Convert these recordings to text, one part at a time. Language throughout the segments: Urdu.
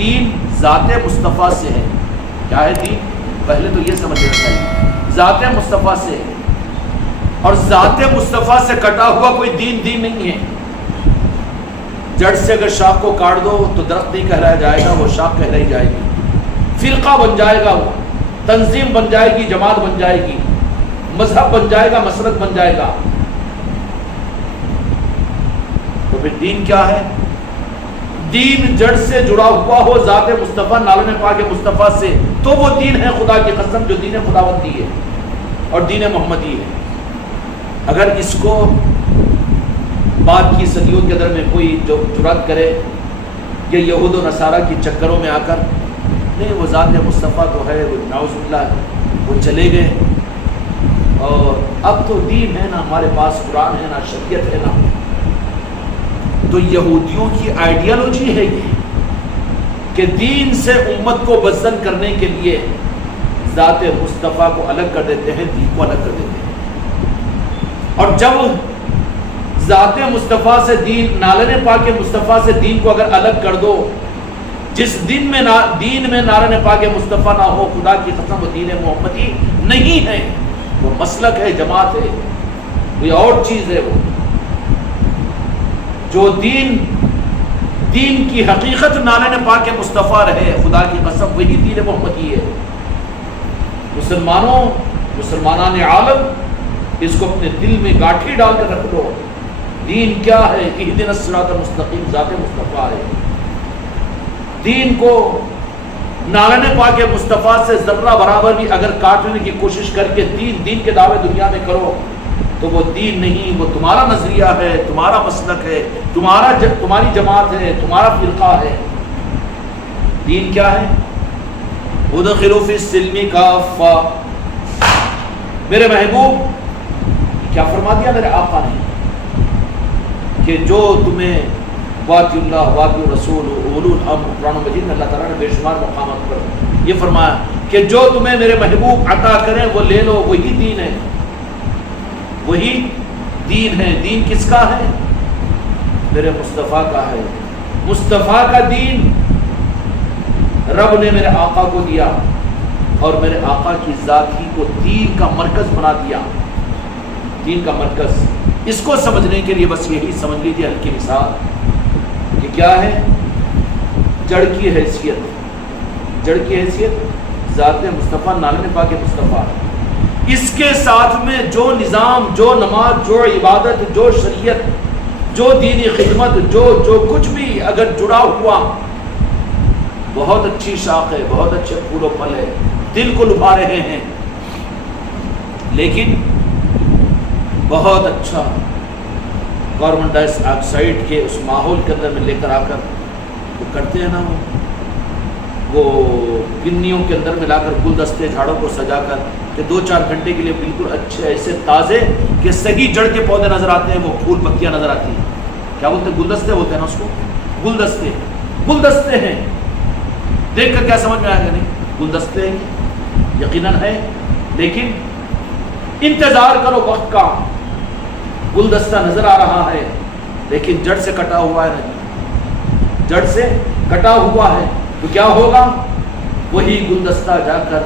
دین ذات مصطفیٰ سے ہے. کیا ہے دین؟ پہلے تو یہ سمجھ لینا چاہیے، ذات مصطفیٰ سے ہے، اور ذات مصطفیٰ سے کٹا ہوا کوئی دین نہیں ہے. جڑ سے اگر شاخ کو کاٹ دو تو درخت نہیں کہلایا جائے گا، وہ شاخ کہلائی جائے گی. فرقہ بن جائے گا، وہ تنظیم بن جائے گی، جماعت بن جائے گی، مذہب بن جائے گا، مسلک بن جائے گا. تو پھر دین کیا ہے؟ دین جڑ سے جڑا ہوا ہو ذات مصطفیٰ نالم پاک مصطفیٰ سے، تو وہ دین ہے خدا کی قسم جو دین خداوندی ہے اور دین محمدی ہے. اگر اس کو بعد کی صدیوں کے اندر میں کوئی جو جرات کرے کہ یہود و نصارہ کی چکروں میں آ کر نہیں وہ ذات مصطفیٰ تو ہے، وہ نعوذ باللہ وہ چلے گئے اور اب تو دین ہے نا ہمارے پاس، قرآن ہے نا، شریعت ہے نا. تو یہودیوں کی آئیڈیالوجی ہے یہ کہ دین سے امت کو بدزن کرنے کے لیے ذات مصطفیٰ کو الگ کر دیتے ہیں، دین کو الگ کر دیتے ہیں. اور جب ذات مصطفیٰ سے دین، نالن پاک مصطفیٰ سے دین کو اگر الگ کر دو، جس دین میں نالن پاک مصطفیٰ نہ ہو، خدا کی قسم وہ دین محمدی نہیں ہے، وہ مسلک ہے، جماعت ہے، کوئی اور چیز ہے. وہ جو دین کی حقیقت نالن پاک مصطفیٰ رہے، خدا کی قسم وہی دین محمدی ہے. مسلمانان عالم اس کو اپنے دل میں گاٹھی ڈال کر رکھ لو. دین کیا ہے؟ اہدنا الصراط المستقیم ذات مصطفیٰ ہے. دین کو نالن پاک مصطفیٰ سے ذرہ برابر بھی اگر کاٹنے کی کوشش کر کے دین کے دعوے دنیا میں کرو تو وہ دین نہیں، وہ تمہارا نظریہ ہے، تمہارا مسلک ہے، تمہاری جماعت ہے، تمہارا فرقہ ہے. دین کیا ہے؟ ادخلوا فی السلم کافہ. میرے محبوب کیا فرما دیا میرے آقا نے کہ جو تمہیں واطی اللہ واطی الرسول اولو الامر، قرآن مجید میں اللہ تعالیٰ نے بے شمار مقامات پر یہ فرمایا کہ جو تمہیں میرے محبوب عطا کریں وہ لے لو، وہی دین ہے، وہی دین ہے. دین کس کا ہے؟ میرے مصطفیٰ کا ہے. مصطفیٰ کا دین رب نے میرے آقا کو دیا اور میرے آقا کی ذات ہی کو دین کا مرکز بنا دیا. دین کا مرکز، اس کو سمجھنے کے لیے بس یہی سمجھ لیجیے ہلکی مثال کہ کیا ہے؟ جڑ کی حیثیت، جڑ کی حیثیت ذات مصطفیٰ نالن پاک مصطفیٰ. اس کے ساتھ میں جو نظام، جو نماز، جو عبادت، جو شریعت، جو دینی خدمت، جو کچھ بھی اگر جڑا ہوا، بہت اچھی شاخ ہے، بہت اچھے پھول و پھل ہے، دل کو لبھا رہے ہیں، لیکن بہت اچھا کاربن ڈائی آکسائڈ کے اس ماحول کے اندر میں لے کر آ کر وہ کرتے ہیں نا، وہ گنیوں کے اندر ملا کر گلدستے جھاڑوں کو سجا کر کہ 2-4 گھنٹے کے لیے بالکل اچھے ایسے تازے کہ سگی جڑ کے پودے نظر آتے ہیں، وہ پھول پتیاں نظر آتی ہیں. کیا بولتے ہیں؟ گلدستے بولتے ہیں نا اس کو، گلدستے ہیں. دیکھ کر کیا سمجھ میں آئے گا؟ نہیں گلدستے ہیں، یقیناً ہے، لیکن انتظار کرو وقت کا. گلدستہ نظر آ رہا ہے لیکن جڑ سے کٹا ہوا ہے، نہیں جڑ سے کٹا ہوا ہے تو کیا ہوگا؟ وہی گلدستہ جا کر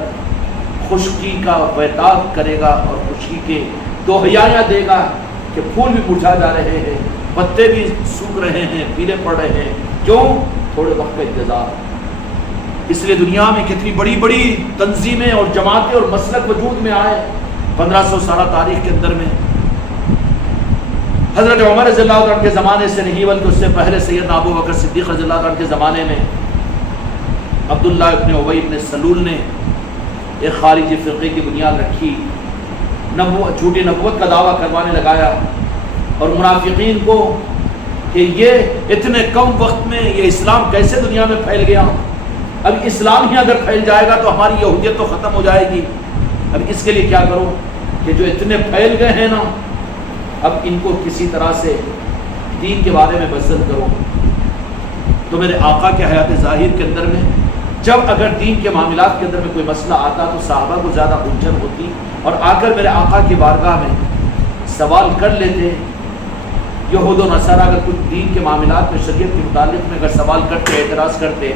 خشکی کا ویتاب کرے گا اور خشکی کے دوہیاں دے گا کہ پھول بھی مرجھا جا رہے ہیں، پتے بھی سوکھ رہے ہیں، پیلے پڑ رہے ہیں. کیوں؟ تھوڑے وقت کا انتظار. اس لیے دنیا میں کتنی بڑی بڑی تنظیمیں اور جماعتیں اور مسلک وجود میں آئے 1500 سالہ تاریخ کے اندر میں. حضرت عمر رضی اللہ عنہ کے زمانے سے نہیں بلکہ اس سے پہلے سیدنا ابو بکر صدیق رضی اللہ عنہ کے زمانے میں عبداللہ ابن ابی ابن سلول نے ایک خارجی فرقے کی بنیاد رکھی، جھوٹی نبوت کا دعویٰ کروانے لگایا اور منافقین کو کہ یہ اتنے کم وقت میں یہ اسلام کیسے دنیا میں پھیل گیا. اب اسلام ہی اگر پھیل جائے گا تو ہماری یہودیت تو ختم ہو جائے گی. اب اس کے لیے کیا کرو کہ جو اتنے پھیل گئے ہیں نا، اب ان کو کسی طرح سے دین کے بارے میں بزد کرو. تو میرے آقا کے حیات ظاہر کے اندر میں جب اگر دین کے معاملات کے اندر میں کوئی مسئلہ آتا تو صحابہ کو زیادہ الجھن ہوتی اور آ کر میرے آقا کی بارگاہ میں سوال کر لیتے. یہود و نصارہ اگر کچھ دین کے معاملات میں شریعت کے متعلق میں اگر سوال کرتے، اعتراض کرتے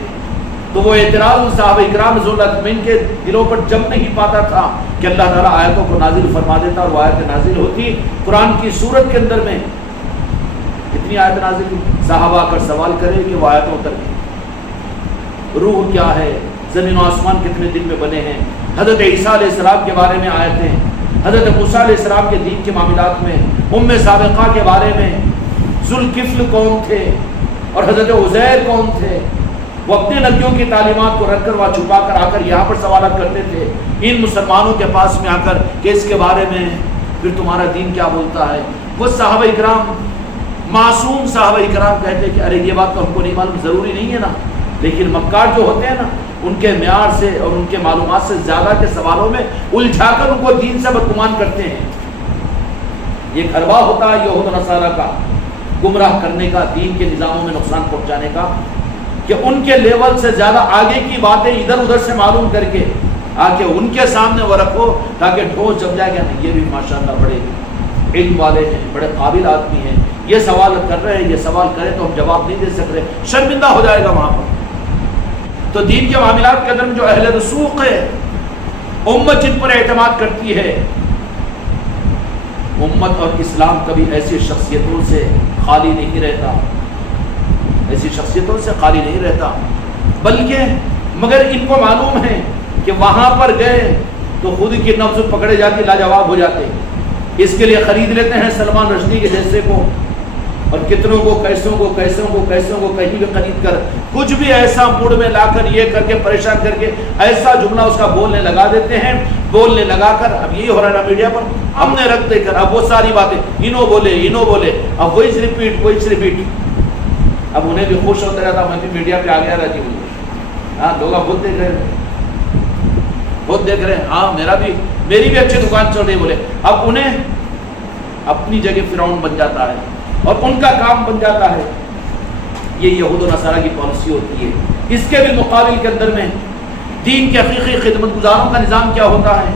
تو وہ اعتراض ان صحابہ اکرام رضی اللہ عنہم کے دلوں پر جم نہیں پاتا تھا کہ اللہ تعالیٰ آیتوں کو نازل فرما دیتا اور وہ آیت نازل ہوتی. قرآن کی سورت کے اندر میں کتنی آیت نازل ہوئی؟ صحابہ کر سوال کرے کہ وہ آیتوں اتر گئی. روح کیا ہے، زمین و آسمان کتنے دن میں بنے ہیں، حضرت عیسیٰ علیہ السلام کے بارے میں آیتیں، حضرت موسیٰ علیہ السلام کے دین کے معاملات میں، ام سابقہ کے بارے میں، ذوالکفل کون تھے اور حضرت عزیر کون تھے. وہ اپنے نبیوں کی تعلیمات کو رکھ کر وہاں چھپا کر آ کر یہاں پر سوالات کرتے تھے ان مسلمانوں کے پاس میں آ کر کہ اس کے بارے میں پھر تمہارا دین کیا بولتا ہے. وہ صحابہ اکرام، معصوم صحابہ اکرام کہتے کہ ارے یہ بات تو ہم کو نہیں معلوم، ضروری نہیں ہے نا. لیکن مکار جو ہوتے ہیں نا، ان کے معیار سے اور ان کے معلومات سے زیادہ کے سوالوں میں الجھا کر ان کو دین سے بدگمان کرتے ہیں. یہ گھروا ہوتا ہے یہود و نصارہ کا، گمراہ کرنے کا، دین کے نظاموں میں نقصان پہنچانے کا، کہ ان کے لیول سے زیادہ آگے کی باتیں ادھر ادھر سے معلوم کر کے آ کے ان کے سامنے وہ رکھو تاکہ ٹھوس جم جائے گا نہیں یہ بھی ماشاءاللہ بڑے علم والے ہیں، بڑے قابل آدمی ہیں، یہ سوال کر رہے ہیں، یہ سوال کرے تو ہم جواب نہیں دے سک رہے، شرمندہ ہو جائے گا وہاں پر. تو دین کے معاملات کے اندر جو اہل رسوخ ہے، امت جن پر اعتماد کرتی ہے، امت اور اسلام کبھی ایسی شخصیتوں سے خالی نہیں رہتا، ایسی شخصیتوں سے خالی نہیں رہتا، بلکہ مگر ان کو معلوم ہے کہ وہاں پر گئے تو خود کی نفس پکڑے جاتی، لاجواب ہو جاتے. اس کے لیے خرید لیتے ہیں سلمان رشدی کے جیسے کو، اور کتنوں کو کیسوں کو کہیں بھی خرید کر کچھ بھی ایسا موڈ میں لا کر یہ کر کے پریشان کر کے ایسا جملہ اس کا بولنے لگا دیتے ہیں. بولنے لگا کر اب یہی ہو رہا ہے نا میڈیا پر، ہم نے رکھ دے کر اب وہ ساری باتیں انہوں بولے اب وہی ریپیٹ. اب انہیں بھی خوش ہوتا رہتا، میں بھی میڈیا پہ آ گیا رہتی ہوں. ہاں لوگ بہت دیکھ رہے ہیں، ہاں میری بھی اچھی دکان چل رہی. بولے اب انہیں اپنی جگہ فرعون بن جاتا ہے اور ان کا کام بن جاتا ہے. یہ یہود و نصارہ کی پالیسی ہوتی ہے. اس کے بھی مقابل کے اندر میں دین کے حقیقی خدمت گزاروں کا نظام کیا ہوتا ہے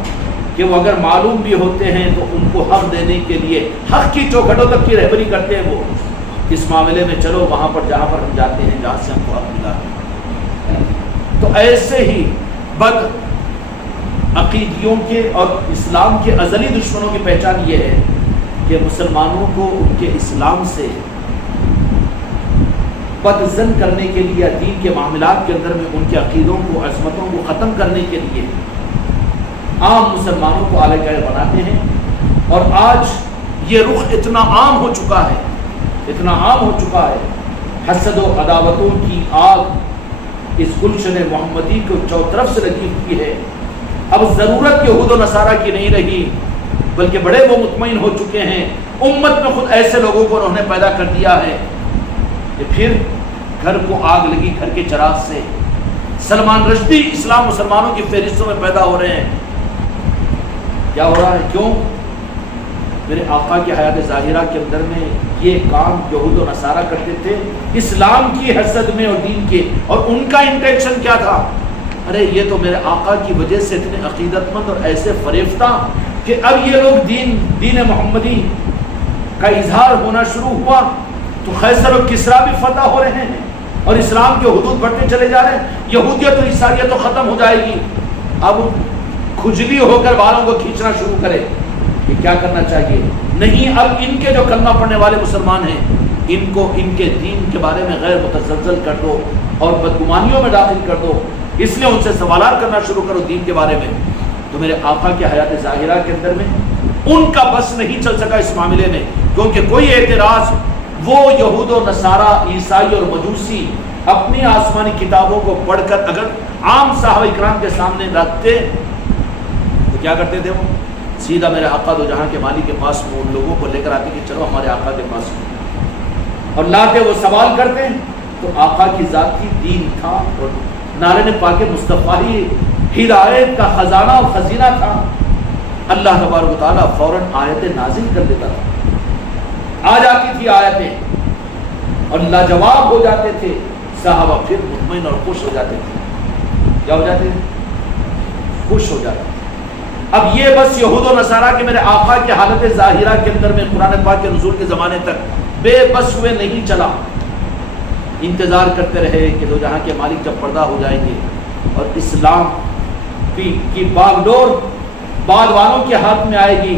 کہ وہ اگر معلوم بھی ہوتے ہیں تو ان کو حق دینے کے لیے حق کی چوکھٹوں تک کی رہبری کرتے ہیں. وہ اس معاملے میں چلو وہاں پر جہاں پر ہم جاتے ہیں، جہاں سے ہم کو حق ملا. تو ایسے ہی بد عقیدیوں کے اور اسلام کے ازلی دشمنوں کی پہچان یہ ہے کہ مسلمانوں کو ان کے اسلام سے بدظن کرنے کے لیے، دین کے معاملات کے اندر میں ان کے عقیدوں کو، عظمتوں کو ختم کرنے کے لیے عام مسلمانوں کو آلہ کار بناتے ہیں. اور آج یہ رخ اتنا عام ہو چکا ہے، حسد و عداوتوں کی آگ اس گلشن محمدی کو چوطرف سے لگی ہوئی ہے. اب ضرورت یہود و نصارہ کی نہیں رہی، بلکہ بڑے وہ مطمئن ہو چکے ہیں. امت میں خود ایسے لوگوں کو انہوں نے پیدا کر دیا ہے کہ پھر گھر کو آگ لگی گھر کے چراغ سے. سلمان رشدی اسلام مسلمانوں کی فہرستوں میں پیدا ہو رہے ہیں. کیا ہو رہا ہے؟ کیوں؟ میرے آقا کی حیات ظاہرہ کے اندر میں یہ کام یہود و نصارہ کرتے تھے اسلام کی حسد میں اور دین کے، اور ان کا انٹینشن کیا تھا؟ ارے یہ تو میرے آقا کی وجہ سے اتنے عقیدت مند اور ایسے فریفتہ کہ اب یہ لوگ دین محمدی کا اظہار ہونا شروع ہوا تو قیصر و کسریٰ بھی فتح ہو رہے ہیں اور اسلام کے حدود بڑھتے چلے جا رہے ہیں. یہودیت و عیسائیت تو ختم ہو جائے گی. اب کھجلی ہو کر بالوں کو کھینچنا شروع کرے کہ کیا کرنا چاہیے. نہیں، اب ان کے جو کلمہ پڑھنے والے مسلمان ہیں ان کو ان کے دین کے بارے میں غیر متزلزل کر دو اور بدگمانیوں میں داخل کر دو. اس لیے ان سے سوالات کرنا شروع کرو دین کے بارے میں. تو میرے آقا کی حیات ظاہرہ کے اندر میں ان کا بس نہیں چل سکا اس معاملے میں، کیونکہ کوئی اعتراض وہ یہود و نصارہ، عیسائی اور مجوسی اپنی آسمانی کتابوں کو پڑھ کر اگر عام صحابہ اکرام کے سامنے رکھتے تو کیا کرتے تھے؟ وہ سیدھا میرے آقا دو جہاں کے مالک کے پاس وہ ان لوگوں کو لے کر آتے کہ چلو ہمارے آقا کے پاس، اور لاتے وہ سوال کرتے تو آقا کی ذاتی دین تھا اور نارین پاک مصطفیٰ ہی ہدایت کا خزانہ اور خزینہ تھا. اللہ تبارک و تعالیٰ فوراً آیتیں نازل کر دیتا تھا، آ جاتی تھی آیتیں اور لاجواب ہو جاتے تھے. صحابہ پھر مطمئن اور خوش ہو جاتے تھے. کیا ہو جاتے تھے؟ خوش ہو جاتے تھے. اب یہ بس یہود و نصارہ کے میرے آقا کی حالت ظاہرہ کے اندر میں قرآن پاک کے نزول کے زمانے تک بے بس ہوئے نہیں چلا. انتظار کرتے رہے کہ دو جہاں کے مالک جب پردہ ہو جائیں گے اور اسلام کی باغ ڈور بعد والوں کے ہاتھ میں آئے گی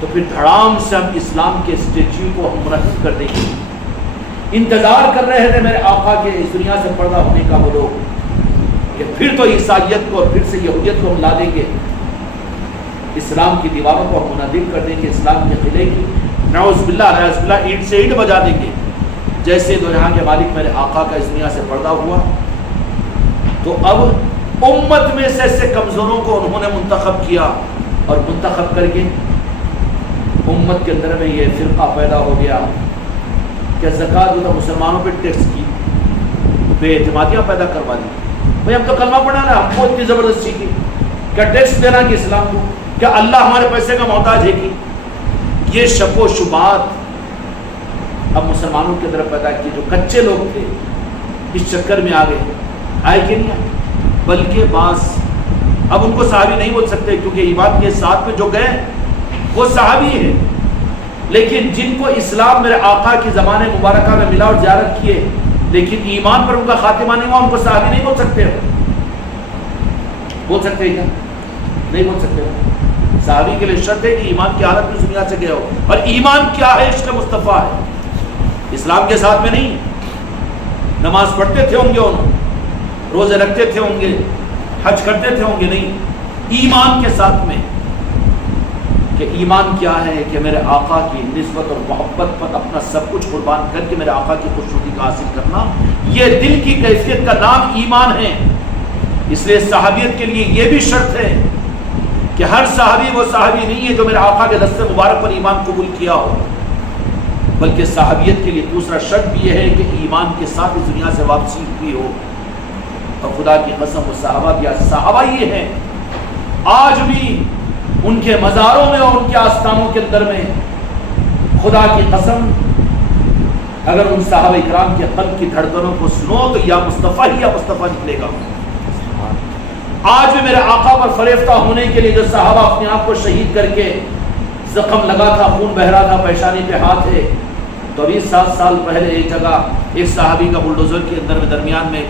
تو پھر دھڑام سے ہم اسلام کے اسٹیچو کو ہم منعقد کر دیں گے. انتظار کر رہے تھے میرے آقا کے اس دنیا سے پردہ ہونے کا وہ لوگ کہ پھر تو عیسائیت کو اور پھر سے یہودیت کو ہم لا دیں گے, اسلام کی دیواروں کو ہم منہدم کر دیں گے, اسلام کے قلعے کی نعوذ باللہ نعوذ باللہ اینٹ سے اینٹ بجا دیں گے. جیسے دو جہاں کے مالک میرے آقا کا اس دنیا سے پردہ ہوا تو اب امت میں سے ایسے کمزوروں کو انہوں نے منتخب کیا اور منتخب کر کے امت کے اندر میں یہ فرقہ پیدا ہو گیا کہ زکوٰۃ تو مسلمانوں پہ ٹیکس کی, بے اعتمادیاں پیدا کروا دی. بھائی ہم تو کلمہ پڑھنا نا, ہم کو اتنی زبردستی کی کیا ٹیکس دینا کہ اسلام کو, کیا اللہ ہمارے پیسے کا محتاج ہے کی. یہ شک و شبہات اب مسلمانوں کے اندر پیدا کی, جو کچے لوگ تھے اس چکر میں آ گئے. آئے کہ نہیں آئے؟ بلکہ بعض اب ان کو صحابی نہیں بول سکتے کیونکہ ایمان کے ساتھ میں جو گئے وہ صحابی ہیں, لیکن جن کو اسلام میرے آقا کی زمان مبارکہ میں ملا اور زیارت کیے لیکن ایمان پر ان کا خاتمہ نہیں ہوا, ان کو صحابی نہیں بول سکتے. بول سکتے کیا؟ نہیں بول سکتے. صحابی کے لیے شرط ہے کہ ایمان کی حالت میں دنیا سے گئے ہو, اور ایمان کیا ہے؟ عشق مصطفیٰ ہے, اسلام کے ساتھ میں نہیں. نماز پڑھتے تھے ہوں گے, انہوں روزے رکھتے تھے ہوں گے, حج کرتے تھے ہوں گے, نہیں, ایمان کے ساتھ میں. کہ ایمان کیا ہے کہ میرے آقا کی نسبت اور محبت پر اپنا سب کچھ قربان کر کے میرے آقا کی خوشنودی کا حاصل کرنا, یہ دل کی کیفیت کا نام ایمان ہے. اس لیے صحابیت کے لیے یہ بھی شرط ہے کہ ہر صحابی وہ صحابی نہیں ہے جو میرے آقا کے دست مبارک پر ایمان قبول کیا ہو, بلکہ صحابیت کے لیے دوسرا شرط بھی یہ ہے کہ ایمان کے ساتھ اس دنیا سے واپسی ہوئی ہو. اور خدا کی قسم وہ صحابہ یہ ہیں آج بھی ان کے مزاروں میں اور ان کے آستانوں کے اندر میں, خدا کی قسم اگر ان صحابہ اکرام کے قلب کی دھڑکنوں کو سنو تو یا مصطفیٰ ہی یا مصطفیٰ نکلے گا. آج بھی میرے آقا پر فریفتہ ہونے کے لیے جو صحابہ اپنے آپ کو شہید کر کے زخم لگا تھا, خون بہ رہا تھا, پیشانی پہ ہاتھ ہے, تو ابھی 7 سال پہلے ایک جگہ ایک صحابی کا بلڈوزر کے اندر میں درمیان میں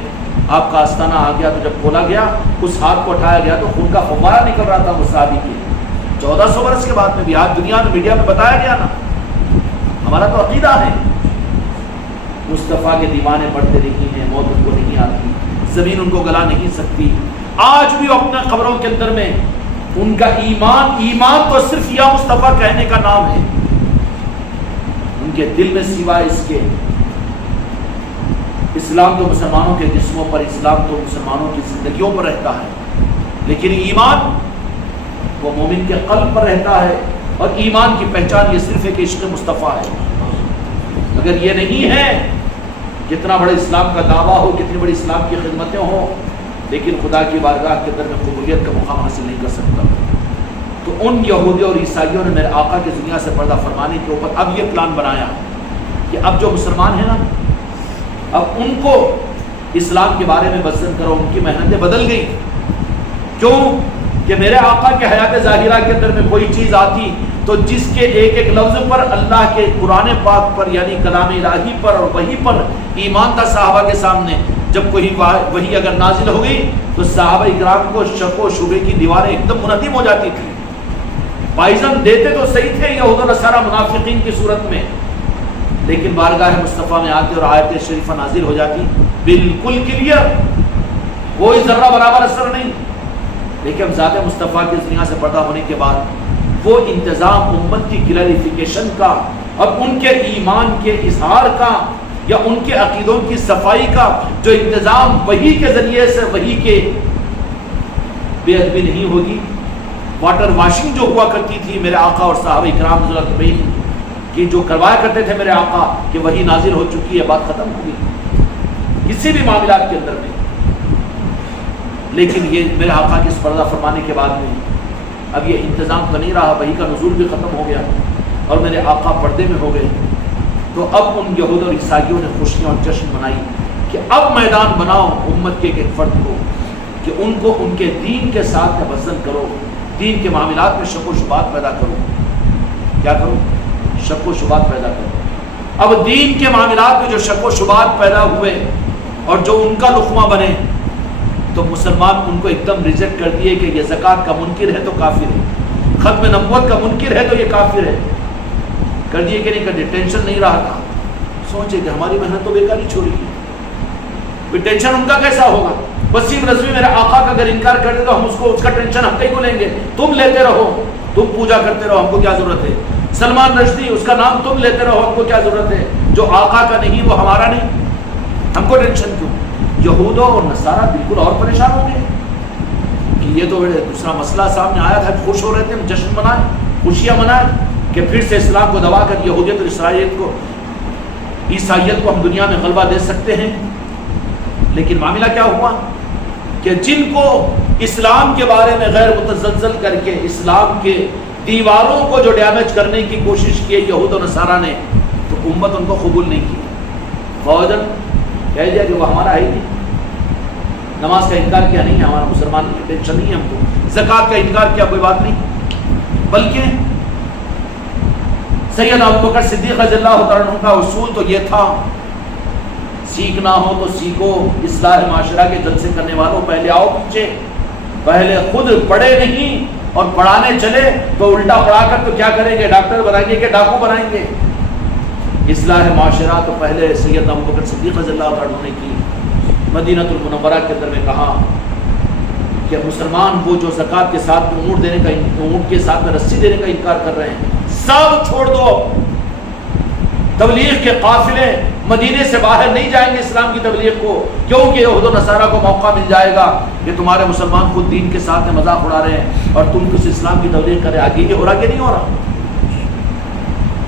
آپ کا آستانہ آ گیا, تو جب کھولا گیا اس ہاتھ کو اٹھایا گیا تو خون کا فوارہ نکل رہا تھا اس صحابی کے. 1400 برس کے بعد میں بھی آج دنیا میں میڈیا میں بتایا گیا نا. ہمارا تو عقیدہ ہے مصطفیٰ کے دیوانے پڑھتے نہیں ہیں, موت ان کو نہیں آتی, زمین ان کو گلا نہیں سکتی. آج بھی اپنے قبروں کے اندر میں ان کا ایمان تو صرف یا مصطفیٰ کہنے کا نام ہے. ان کے دل میں سوائے اس کے اسلام تو مسلمانوں کے جسموں پر, اسلام تو مسلمانوں کی زندگیوں پر رہتا ہے, لیکن ایمان وہ مومن کے قلب پر رہتا ہے. اور ایمان کی پہچان یہ صرف ہے کہ عشق مصطفیٰ ہے. اگر یہ نہیں ہے, کتنا بڑا اسلام کا دعویٰ ہو, کتنی بڑی اسلام کی خدمتیں ہوں, لیکن خدا کی بارگاہ کے اندر میں قبولیت کا مقام حاصل نہیں کر سکتا. تو ان یہودیوں اور عیسائیوں نے میرے آقا کی دنیا سے پردہ فرمانے کے اوپر اب یہ پلان بنایا کہ اب جو مسلمان ہیں نا, اب ان کو اسلام کے بارے میں بسن کرو. ان کی محنتیں بدل گئی. کیوں کہ میرے آقا کے حیات ظاہرہ کے اندر میں کوئی چیز آتی تو جس کے ایک ایک لفظ پر اللہ کے قرآن پاک پر یعنی کلام الہی پر اور وحی پر ایمان تھا صحابہ کے سامنے. جب کوئی وحی اگر نازل ہو گئی تو صحابہ اکرام کو شک و شبے کی دیواریں ایک دم منہدم ہو جاتی تھی. پائزن دیتے تو صحیح تھے یہود و نصارہ منافقین کی صورت میں, لیکن بارگاہ مصطفیٰ میں آتے اور آیت شریفہ نازل ہو جاتی بالکل کلیئر, کوئی ذرہ برابر اثر نہیں. لیکن ذات مصطفیٰ کی دنیا سے پردہ ہونے کے بعد وہ انتظام امت کی کلیریفیکیشن کا اور ان کے ایمان کے اظہار کا یا ان کے عقیدوں کی صفائی کا جو انتظام وحی کے ذریعے سے, وحی کے بے ادبی نہیں ہوگی. واٹر واشنگ جو ہوا کرتی تھی میرے آقا اور صحابہ اکرام رضی اللہ عنہم کی جو کروایا کرتے تھے میرے آقا کہ وحی نازل ہو چکی ہے, بات ختم ہو گئی کسی بھی معاملات کے اندر میں. لیکن یہ میرے آقا کی اس پردہ فرمانے کے بعد میں اب یہ انتظام تو نہیں رہا, وحی کا نزول بھی ختم ہو گیا اور میرے آقا پردے میں ہو گئے. تو اب ان یہود اور عیسائیوں نے خوشیاں اور جشن منائی کہ اب میدان بناؤ امت کے ایک فرد کو کہ ان کو ان کے دین کے ساتھ وزن کرو, دین کے معاملات میں شک و شبہات پیدا کرو. کیا کرو؟ شک و شبہات پیدا کرو. اب دین کے معاملات میں جو شک و شبہات پیدا ہوئے اور جو ان کا لقمہ بنے تو مسلمان ان کو ایک دم ریجیکٹ کر دیے کہ یہ زکوٰۃ کا منکر ہے تو کافر ہے، ختم نبوت کا منکر ہے تو یہ کافر ہے. کر دیے کہ نہیں کر دیے؟ ٹینشن نہیں رہا تھا. سوچے کہ ہماری محنت تو بیکار ہی چھوڑی ہے، کوئی ٹینشن ان کا کیسا ہوگا؟ وسیم رضوی میرے آقا کا اگر انکار کر دے تو ہم اس کا ٹینشن ہم کہیں کو لیں گے؟ تم لیتے رہو، تم پوجا کرتے رہو، ہم کو کیا ضرورت ہے؟ سلمان رشدی اس کا نام تم لیتے رہو، ہم کو کیا ضرورت ہے؟ جو آقا کا نہیں وہ ہمارا نہیں، ہم کو ٹینشن کیوں؟ یہود اور نصارہ بالکل اور پریشان ہو گئے کہ یہ تو دوسرا مسئلہ سامنے آیا تھا. خوش ہو رہے تھے، جشن منائے، خوشیاں منائے کہ پھر سے اسلام کو دبا کر یہودیت اور عیسائیت کو ہم دنیا میں غلبہ دے سکتے ہیں. لیکن معاملہ کیا ہوا کہ جن کو اسلام کے بارے میں غیر متزلزل کر کے اسلام کے دیواروں کو جو ڈیمیج کرنے کی کوشش کی یہود و نصارہ نے، تو امت ان کو قبول نہیں کی. فوجن کہہ دیا کہ وہ ہمارا ہے ہی نہیں. نماز کا انکار کیا نہیں ہے، ہمارا مسلمان کی ٹینشن نہیں ہے ہم کو. زکوٰۃ کا انکار کیا، کوئی بات نہیں. بلکہ سید ابوبکر صدیق رضی اللہ تعالیٰ عنہ کا اصول تو یہ تھا، سیکھنا ہو تو سیکھو، اصلاح معاشرہ کے جلسے کرنے والوں پہلے آؤ پیچھے، پہلے خود پڑھے نہیں اور پڑھانے چلے تو الٹا پڑھا کر تو کیا کریں گے؟ ڈاکٹر بنائیں گے کہ ڈاکو بنائیں گے؟ اصلاح معاشرہ تو پہلے سید ابوبکر صدیق رضی اللہ عنہ نے کی. مدینہ المنورہ کے اندر میں کہا کہ مسلمان وہ جو زکوٰۃ کے ساتھ اونٹ کے ساتھ میں رسی دینے کا انکار کر رہے ہیں، سب چھوڑ دو. تبلیغ کے قافلے مدینے سے باہر نہیں جائیں گے اسلام کی تبلیغ کو، کیونکہ یہود و نصارہ کو موقع مل جائے گا کہ تمہارے مسلمان خود دین کے ساتھ میں مذاق اڑا رہے ہیں اور تم کس اسلام کی تبلیغ کرے. آگے یہ ہو رہا کہ نہیں ہو رہا؟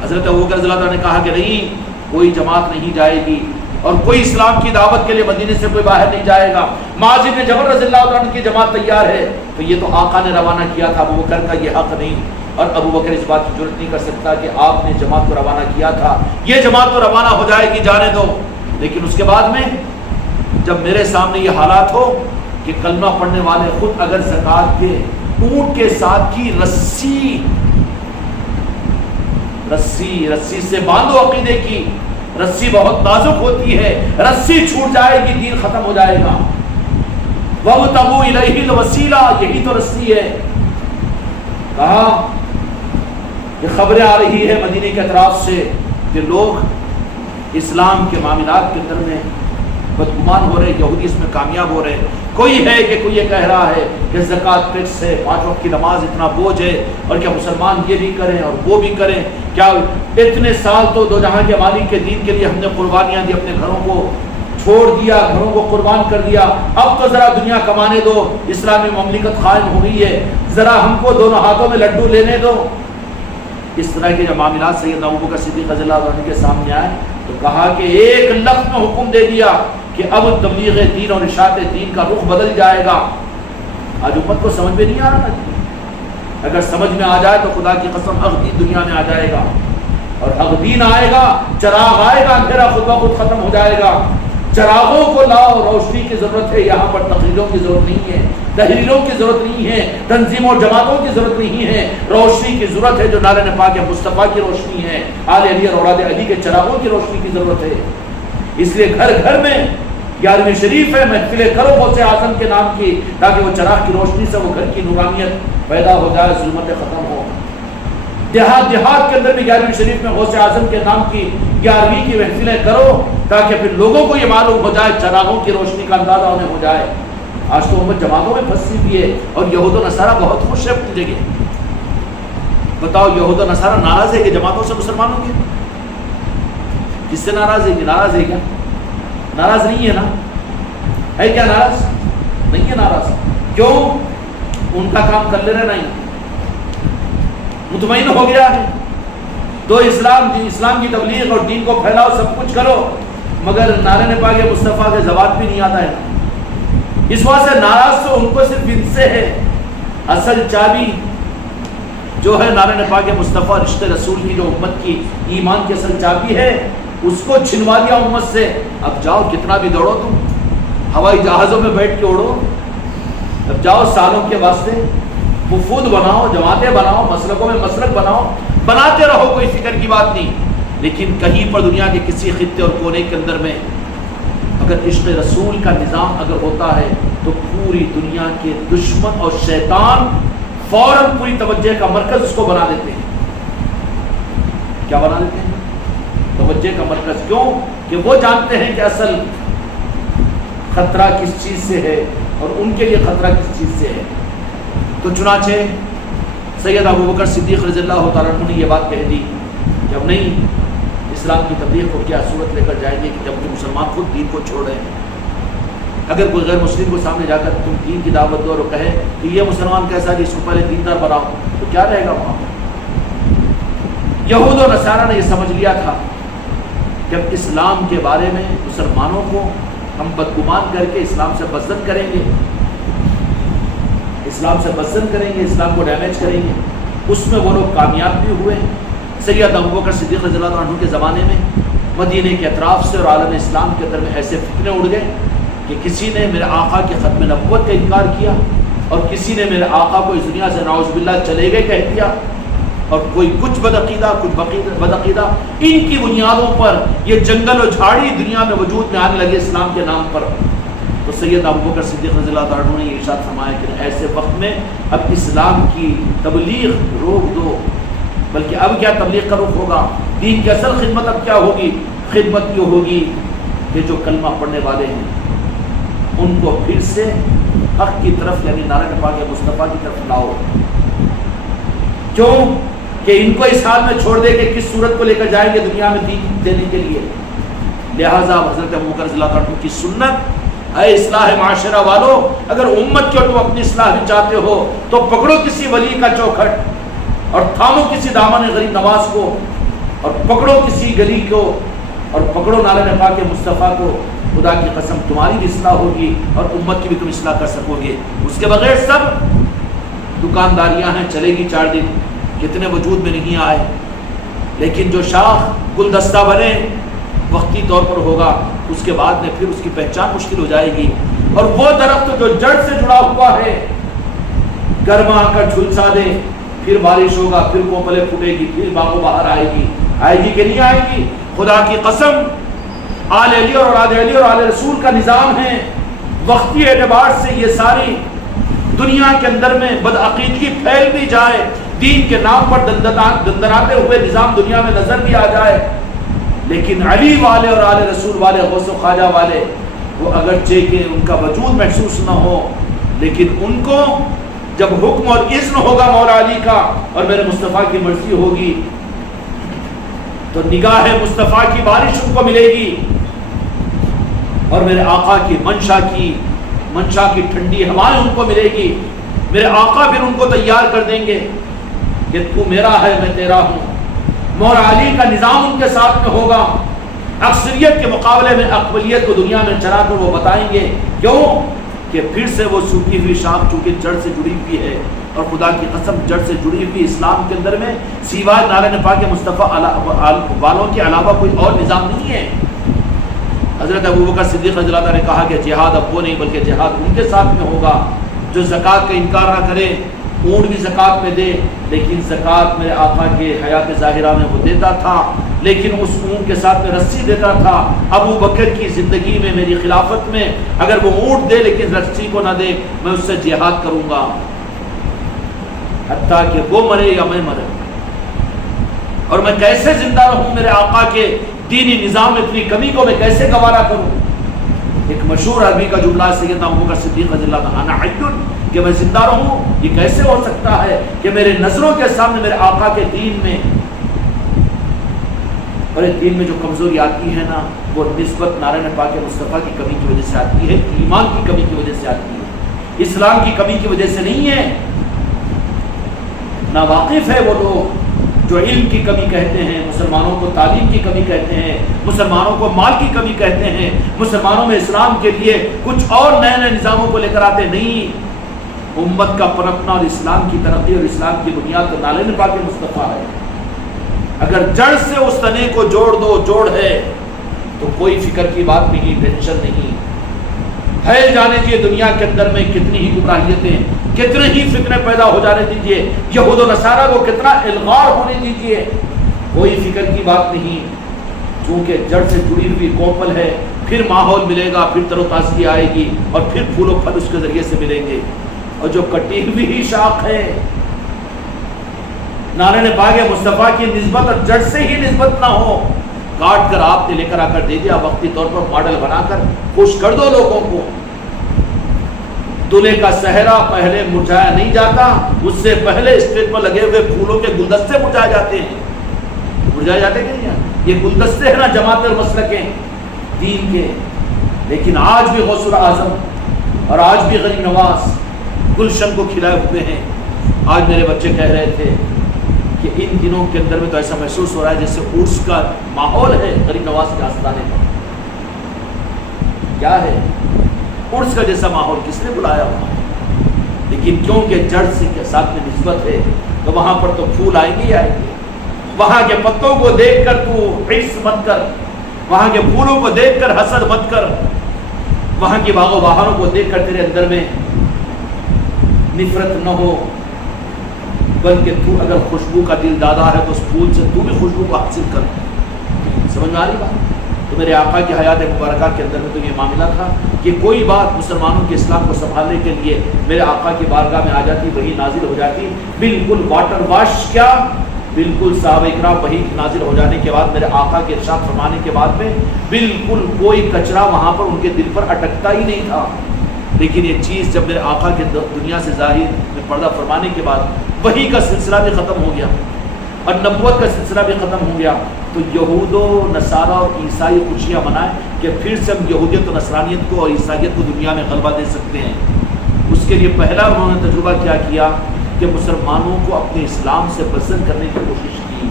حضرت ابوبکر رضی اللہ عنہ نے کہا کہ نہیں، کوئی جماعت نہیں جائے گی اور کوئی اسلام کی دعوت کے لیے مدینے سے کوئی باہر نہیں جائے گا. معاذ بن جبل رضی اللہ عنہ کی جماعت تیار ہے، تو یہ تو آقا نے روانہ کیا تھا، ابوبکر کا یہ حق نہیں. اور ابوبکر اس بات کی جرات نہیں کر سکتا کہ آپ نے جماعت کو روانہ کیا تھا، یہ جماعت تو روانہ ہو جائے گی، جانے دو. لیکن اس کے بعد میں جب میرے سامنے یہ حالات ہو کہ کلمہ پڑھنے والے خود اگر زکوٰۃ کے اونٹ کے ساتھ کی رسی سے باندھو، عقیدے کی رسی بہت نازک ہوتی ہے، رسی چھوٹ جائے گی دین ختم ہو جائے گا. وَابْتَغُوا إِلَيْهِ الْوَسِيلَةَ، یہی تو رسی ہے. کہا کہ خبریں آ رہی ہے مدینے کے اطراف سے کہ لوگ اسلام کے معاملات کے اندر میں بدگمان ہو رہے، یہودی اس میں کامیاب ہو رہے. کوئی ہے کہ کوئی یہ کہہ رہا ہے کہ زکوٰۃ فکس ہے، 5 وقت کی نماز اتنا بوجھ ہے، اور کیا مسلمان یہ بھی کریں اور وہ بھی کریں؟ کیا اتنے سال تو دو جہاں کے مالک کے دین کے لیے ہم نے قربانیاں دی، اپنے گھروں کو چھوڑ دیا، گھروں کو قربان کر دیا، اب تو ذرا دنیا کمانے دو، اسلامی مملکت قائم ہو گئی ہے، ذرا ہم کو دونوں ہاتھوں میں لڈو لینے دو. اس طرح کے جب معاملات سیدنا ابوبکر صدیق رضی اللہ عنہ کے سامنے آئے تو کہا کہ ایک لفظ میں حکم دے دیا کہ اب تبلیغ دین اور اشاعت دین کا رخ بدل جائے گا. آج امت کو سمجھ میں نہیں آ رہا نا، اگر سمجھ میں آ جائے تو خدا کی قسم حق دین دنیا میں آ جائے گا، اور حق دین آئے گا، چراغ آئے گا، اندھیرا خود بخود ختم ہو جائے گا. چراغوں کو لاؤ، روشنی کی ضرورت ہے، یہاں پر تقریروں کی ضرورت نہیں ہے، تحریروں کی ضرورت نہیں ہے، تنظیموں اور جماعتوں کی ضرورت نہیں ہے. روشنی کی ضرورت ہے جو نعرہ پاک مصطفیٰ کی روشنی ہے، آل علی اور اولاد علی کے چراغوں کی روشنی کی ضرورت ہے. اس لیے گھر گھر میں 11ویں شریف ہے، محفلیں کرو غوث اعظم کے نام کی، تاکہ وہ چراغ کی روشنی سے وہ گھر کی نورانیت پیدا ہو جائے، ظلمتیں ختم ہو. دیہات کے اندر بھی 11ویں شریف میں غوث اعظم کے نام کی 11ویں کی محفلیں کرو، تاکہ پھر لوگوں کو یہ معلوم ہو جائے، چراغوں کی روشنی کا اندازہ انہیں ہو جائے. آج تو امت جماعتوں میں پھنسی ہوئی ہے اور یہود و نصارہ بہت خوش ہے اپنی جگہ. بتاؤ یہود و نصارہ ناراض ہے کہ جماعتوں سے مسلمانوں کے؟ کس سے ناراض ہے؟ ناراض ہے کیا؟ ناراض نہیں ہے نا؟ ہے کیا ناراض؟ نہیں ہے ناراض. کیوں؟ ان کا کام کر لے رہے نہیں، مطمئن ہو گیا ہے. تو اسلام کی تبلیغ اور دین کو پھیلاؤ، سب کچھ کرو، مگر نعرہ پاک مصطفیٰ کے زبان بھی نہیں آتا ہے. اس واسطے ناراض تو ان کو صرف ان سے ہے. اصل چابی جو ہے نعرہ پاک مصطفیٰ رشتے رسول کی، جو امت کی ایمان کی اصل چابی ہے، اس کو چھنوا دیا امت سے. اب جاؤ کتنا بھی دوڑو، تم ہوائی جہازوں میں بیٹھ کے اڑو، اب جاؤ سالوں کے واسطے وفود بناؤ، جماعتیں بناؤ، مسلکوں میں مسلک بناؤ، بناتے رہو، کوئی فکر کی بات نہیں. لیکن کہیں پر دنیا کے کسی خطے اور کونے کے اندر میں اگر عشق رسول کا نظام اگر ہوتا ہے تو پوری دنیا کے دشمن اور شیطان فوراً پوری توجہ کا مرکز اس کو بنا دیتے ہیں. کیا بنا دیتے ہیں؟ توجہ کا مرکز. کیوں؟ کہ وہ جانتے ہیں کہ اصل خطرہ کس چیز سے ہے اور ان کے لیے خطرہ کس چیز سے ہے. تو چنانچہ سید ابوبکر صدیق رضی اللہ تعالیٰ عنہ نے یہ بات کہہ دی کہ اب نہیں، اسلام کی تبلیغ کو کیا صورت لے کر جائیں گے کہ جب کہ مسلمان خود دین کو چھوڑ رہے ہیں. اگر کوئی غیر مسلم کو سامنے جا کر تم دین کی دعوت دو اور کہے کہ یہ مسلمان کیسا ہے، اس کو پہلے دیندار بناؤ، تو کیا رہے گا وہاں؟ یہود و نصارہ نے یہ سمجھ لیا تھا کہ اب اسلام کے بارے میں مسلمانوں کو ہم بدگمان کر کے اسلام سے بزدل کریں گے، اسلام سے بزدل کریں گے، اسلام کو ڈیمیج کریں گے. اس میں وہ لوگ کامیاب بھی ہوئے. سید ابوبکر صدیق رضی اللہ عنہ کے زمانے میں مدینے کے اطراف سے اور عالم اسلام کے اندر میں ایسے فتنے اڑ گئے کہ کسی نے میرے آقا کے ختم نبوت کا انکار کیا اور کسی نے میرے آقا کو اس دنیا سے نعوذ باللہ چلے گئے کہہ دیا، اور کوئی کچھ بدعقیدہ کچھ بدعقیدہ. ان کی بنیادوں پر یہ جنگل و جھاڑی دنیا میں وجود میں آنے لگے اسلام کے نام پر. تو سید ابوبکر صدیق رضی اللہ عنہ نے یہ ارشاد فرمایا کہ ایسے وقت میں اب اسلام کی تبلیغ روک دو، بلکہ اب کیا تبلیغ کا رخ ہوگا؟ دین کی اصل خدمت اب کیا ہوگی؟ خدمت یہ ہوگی کہ جو کلمہ پڑھنے والے ہیں ان کو پھر سے حق کی طرف یعنی نعرہ پاک مصطفیٰ کی طرف لاؤ. کیوں کہ ان کو اس حال میں چھوڑ دے کہ کس صورت کو لے کر جائیں گے دنیا میں دین دینے کے لیے. لہٰذا حضرت ابوبکر رضی اللہ عنہ کی سنت، اے اصلاح معاشرہ والو، اگر امت کو تم اپنی اصلاح بھی چاہتے ہو تو پکڑو کسی ولی کا چوکھٹ اور تھامو کسی دامن غریب نواز کو اور پکڑو کسی گلی کو اور پکڑو نعرہ پاک مصطفیٰ کو. خدا کی قسم تمہاری بھی اصلاح ہوگی اور امت کی بھی تم اصلاح کر سکو گے. اس کے بغیر سب دکانداریاں ہیں، چلے گی 4 دن، کتنے وجود میں نہیں آئے. لیکن جو شاخ گلدستہ بنے وقتی طور پر ہوگا، اس کے بعد میں پھر اس کی پہچان مشکل ہو جائے گی. اور وہ درخت جو جڑ سے جڑا ہوا ہے، گرما آ کر جھلسا دے، پھر بارش ہوگا، پھر کوپلے پھوٹے گی، پھر باغ و بہار آئے گی کہ نہیں آئے گی؟ خدا کی قسم آل علی اور اولاد علی اور آل رسول کا نظام ہے. وقتی اعتبار سے یہ ساری دنیا کے اندر میں بدعقیدگی پھیل بھی جائے، دین کے نام پر دندراتے ہوئے نظام دنیا میں نظر بھی آ جائے، لیکن علی والے اور آل رسول والے، غوث و خواجہ والے، وہ اگرچہ کہ ان کا وجود محسوس نہ ہو، لیکن ان کو جب حکم اور اذن ہوگا مولا علی کا اور میرے مصطفیٰ کی مرضی ہوگی تو نگاہ مصطفیٰ کی بارش ان کو ملے گی اور میرے آقا کی منشا کی ٹھنڈی ہوائیں ان کو ملے گی. میرے آقا پھر ان کو تیار کر دیں گے کہ تو میرا ہے میں تیرا ہوں. مولا علی کا نظام ان کے ساتھ میں ہوگا. اکثریت کے مقابلے میں اقبلیت کو دنیا میں چلا کر وہ بتائیں گے. کیوں کہ پھر سے وہ سوکھی ہوئی شاخ چونکہ جڑ سے جڑی ہوئی ہے، اور خدا کی قسم جڑ سے جڑی ہوئی اسلام کے اندر میں سوائے نعرہ پاک مصطفیٰ والوں کے علاوہ کوئی اور نظام نہیں ہے. حضرت ابوبکر صدیق رضی اللہ عنہ نے کہا کہ جہاد اب وہ نہیں بلکہ جہاد ان کے ساتھ میں ہوگا جو زکوٰۃ کا انکار نہ کرے. اونٹ بھی زکوٰۃ میں دے، لیکن زکوٰۃ میرے آقا کے حیات ظاہرہ میں وہ دیتا تھا، لیکن اس اونٹ کے ساتھ میں رسی دیتا تھا. ابو بکر کی زندگی میں میری خلافت میں اگر وہ اونٹ دے لیکن رسی کو نہ دے، میں اس سے جہاد کروں گا حتیٰ کہ وہ مرے یا میں مرے. اور میں کیسے زندہ رہوں میرے آقا کے دینی نظام میں اتنی کمی کو میں کیسے گوارا کروں. ایک مشہور عربی کا جملہ سیدنا ابوبکر صدیق رضی اللہ عنہ انا حی کہ میں زندہ رہوں، یہ کیسے ہو سکتا ہے کہ میرے نظروں کے سامنے میرے آقا کے دین میں اور دین میں جو کمزوری آتی ہے نا، وہ نسبت نعرہ پاک مصطفیٰ کی کمی کی وجہ سے آتی ہے، ایمان کی کمی کی وجہ سے آتی ہے، اسلام کی کمی کی وجہ سے نہیں ہے. ناواقف ہے وہ لوگ جو علم کی کمی کہتے ہیں، مسلمانوں کو تعلیم کی کمی کہتے ہیں، مسلمانوں کو مال کی کمی کہتے ہیں، مسلمانوں میں اسلام کے لیے کچھ اور نئے نئے نظاموں کو لے کر آتے نہیں. امت کا پنپنا اور اسلام کی ترقی اور اسلام کی بنیاد تو نعرہ پاک مصطفیٰ ہے. اگر جڑ سے اس تنے کو جوڑ دو، جوڑ ہے تو کوئی فکر کی بات نہیں، ٹینشن نہیں. پھیل جانے دیجیے دنیا کے اندر میں کتنی ہی گمراہیتیں، کتنے ہی فتنے پیدا ہو جانے دیجیے، یہود و نصارہ کو کتنا الغار ہونے دیجیے، کوئی فکر کی بات نہیں، چونکہ جڑ سے جڑی ہوئی کوپل ہے، پھر ماحول ملے گا، پھر تر و تازگی آئے گی، اور پھر پھول و پھل اس کے ذریعے سے ملیں گے۔ اور جو کٹی ہوئی ہی شاخ ہے، نانے نے باغ مصطفیٰ کی نسبت اور جڑ سے ہی نسبت نہ ہو، کاٹ کر آپ نے لے کر آ کر دے دیا، وقتی طور پر ماڈل بنا کر خوش کر دو لوگوں کو۔ دلہے کا صحرا پہلے مرجھایا نہیں جاتا، اس سے پہلے اسٹیج پر لگے ہوئے پھولوں کے گلدستے مرجھائے جاتے ہیں۔ مرجھائے جاتے کہ نہیں؟ یہ گلدستے ہیں نا جماعت المسلکیں دین کے۔ لیکن آج بھی غوث اعظم اور آج بھی غریب نواز گلشن کو کھلائے ہوئے ہیں۔ آج میرے بچے کہہ رہے تھے کہ ان دنوں کے اندر میں تو ایسا محسوس ہو رہا ہے جیسے عرس کا ماحول ہے غریب نواز کے آستانے پر۔ کیا ہے عرس کا جیسا ماحول؟ کس نے بلایا وہاں؟ لیکن کیونکہ جڑ سے کے ساتھ میں نسبت ہے تو وہاں پر تو پھول آئیں گے ہی آئیں گے۔ وہاں کے پتوں کو دیکھ کر تو عجز مت کر، وہاں کے پھولوں کو دیکھ کر حسد مت کر، وہاں کی باغ و بہاروں کو دیکھ کر تیرے اندر میں نفرت نہ ہو، بلکہ تو اگر خوشبو کا دل دادا ہے تو اس پھول سے تو بھی خوشبو کو حاصل کر۔ سمجھ میں آ رہی بات؟ تو میرے آقا کی حیات مبارکہ کے اندر میں تو یہ معاملہ تھا کہ کوئی بات مسلمانوں کے اسلام کو سنبھالنے کے لیے میرے آقا کی بارگاہ میں آ جاتی، وہی نازل ہو جاتی، بالکل واٹر واش کیا، بالکل صحابہ اکرام وہی نازل ہو جانے کے بعد میرے آقا کے ارشاد فرمانے کے بعد میں بالکل کوئی کچرا وہاں پر ان کے دل پر اٹکتا ہی نہیں تھا۔ لیکن یہ چیز جب میرے آقا کے دنیا سے ظاہر میں پردہ فرمانے کے بعد وحی کا سلسلہ بھی ختم ہو گیا اور نبوت کا سلسلہ بھی ختم ہو گیا، تو یہود و نصارہ اور عیسائی خوشیاں منائیں کہ پھر سے ہم یہودیت و نصرانیت کو اور عیسائیت کو دنیا میں غلبہ دے سکتے ہیں۔ اس کے لیے پہلا انہوں نے تجربہ کیا کہ مسلمانوں کو اپنے اسلام سے پسند کرنے کی کوشش کی۔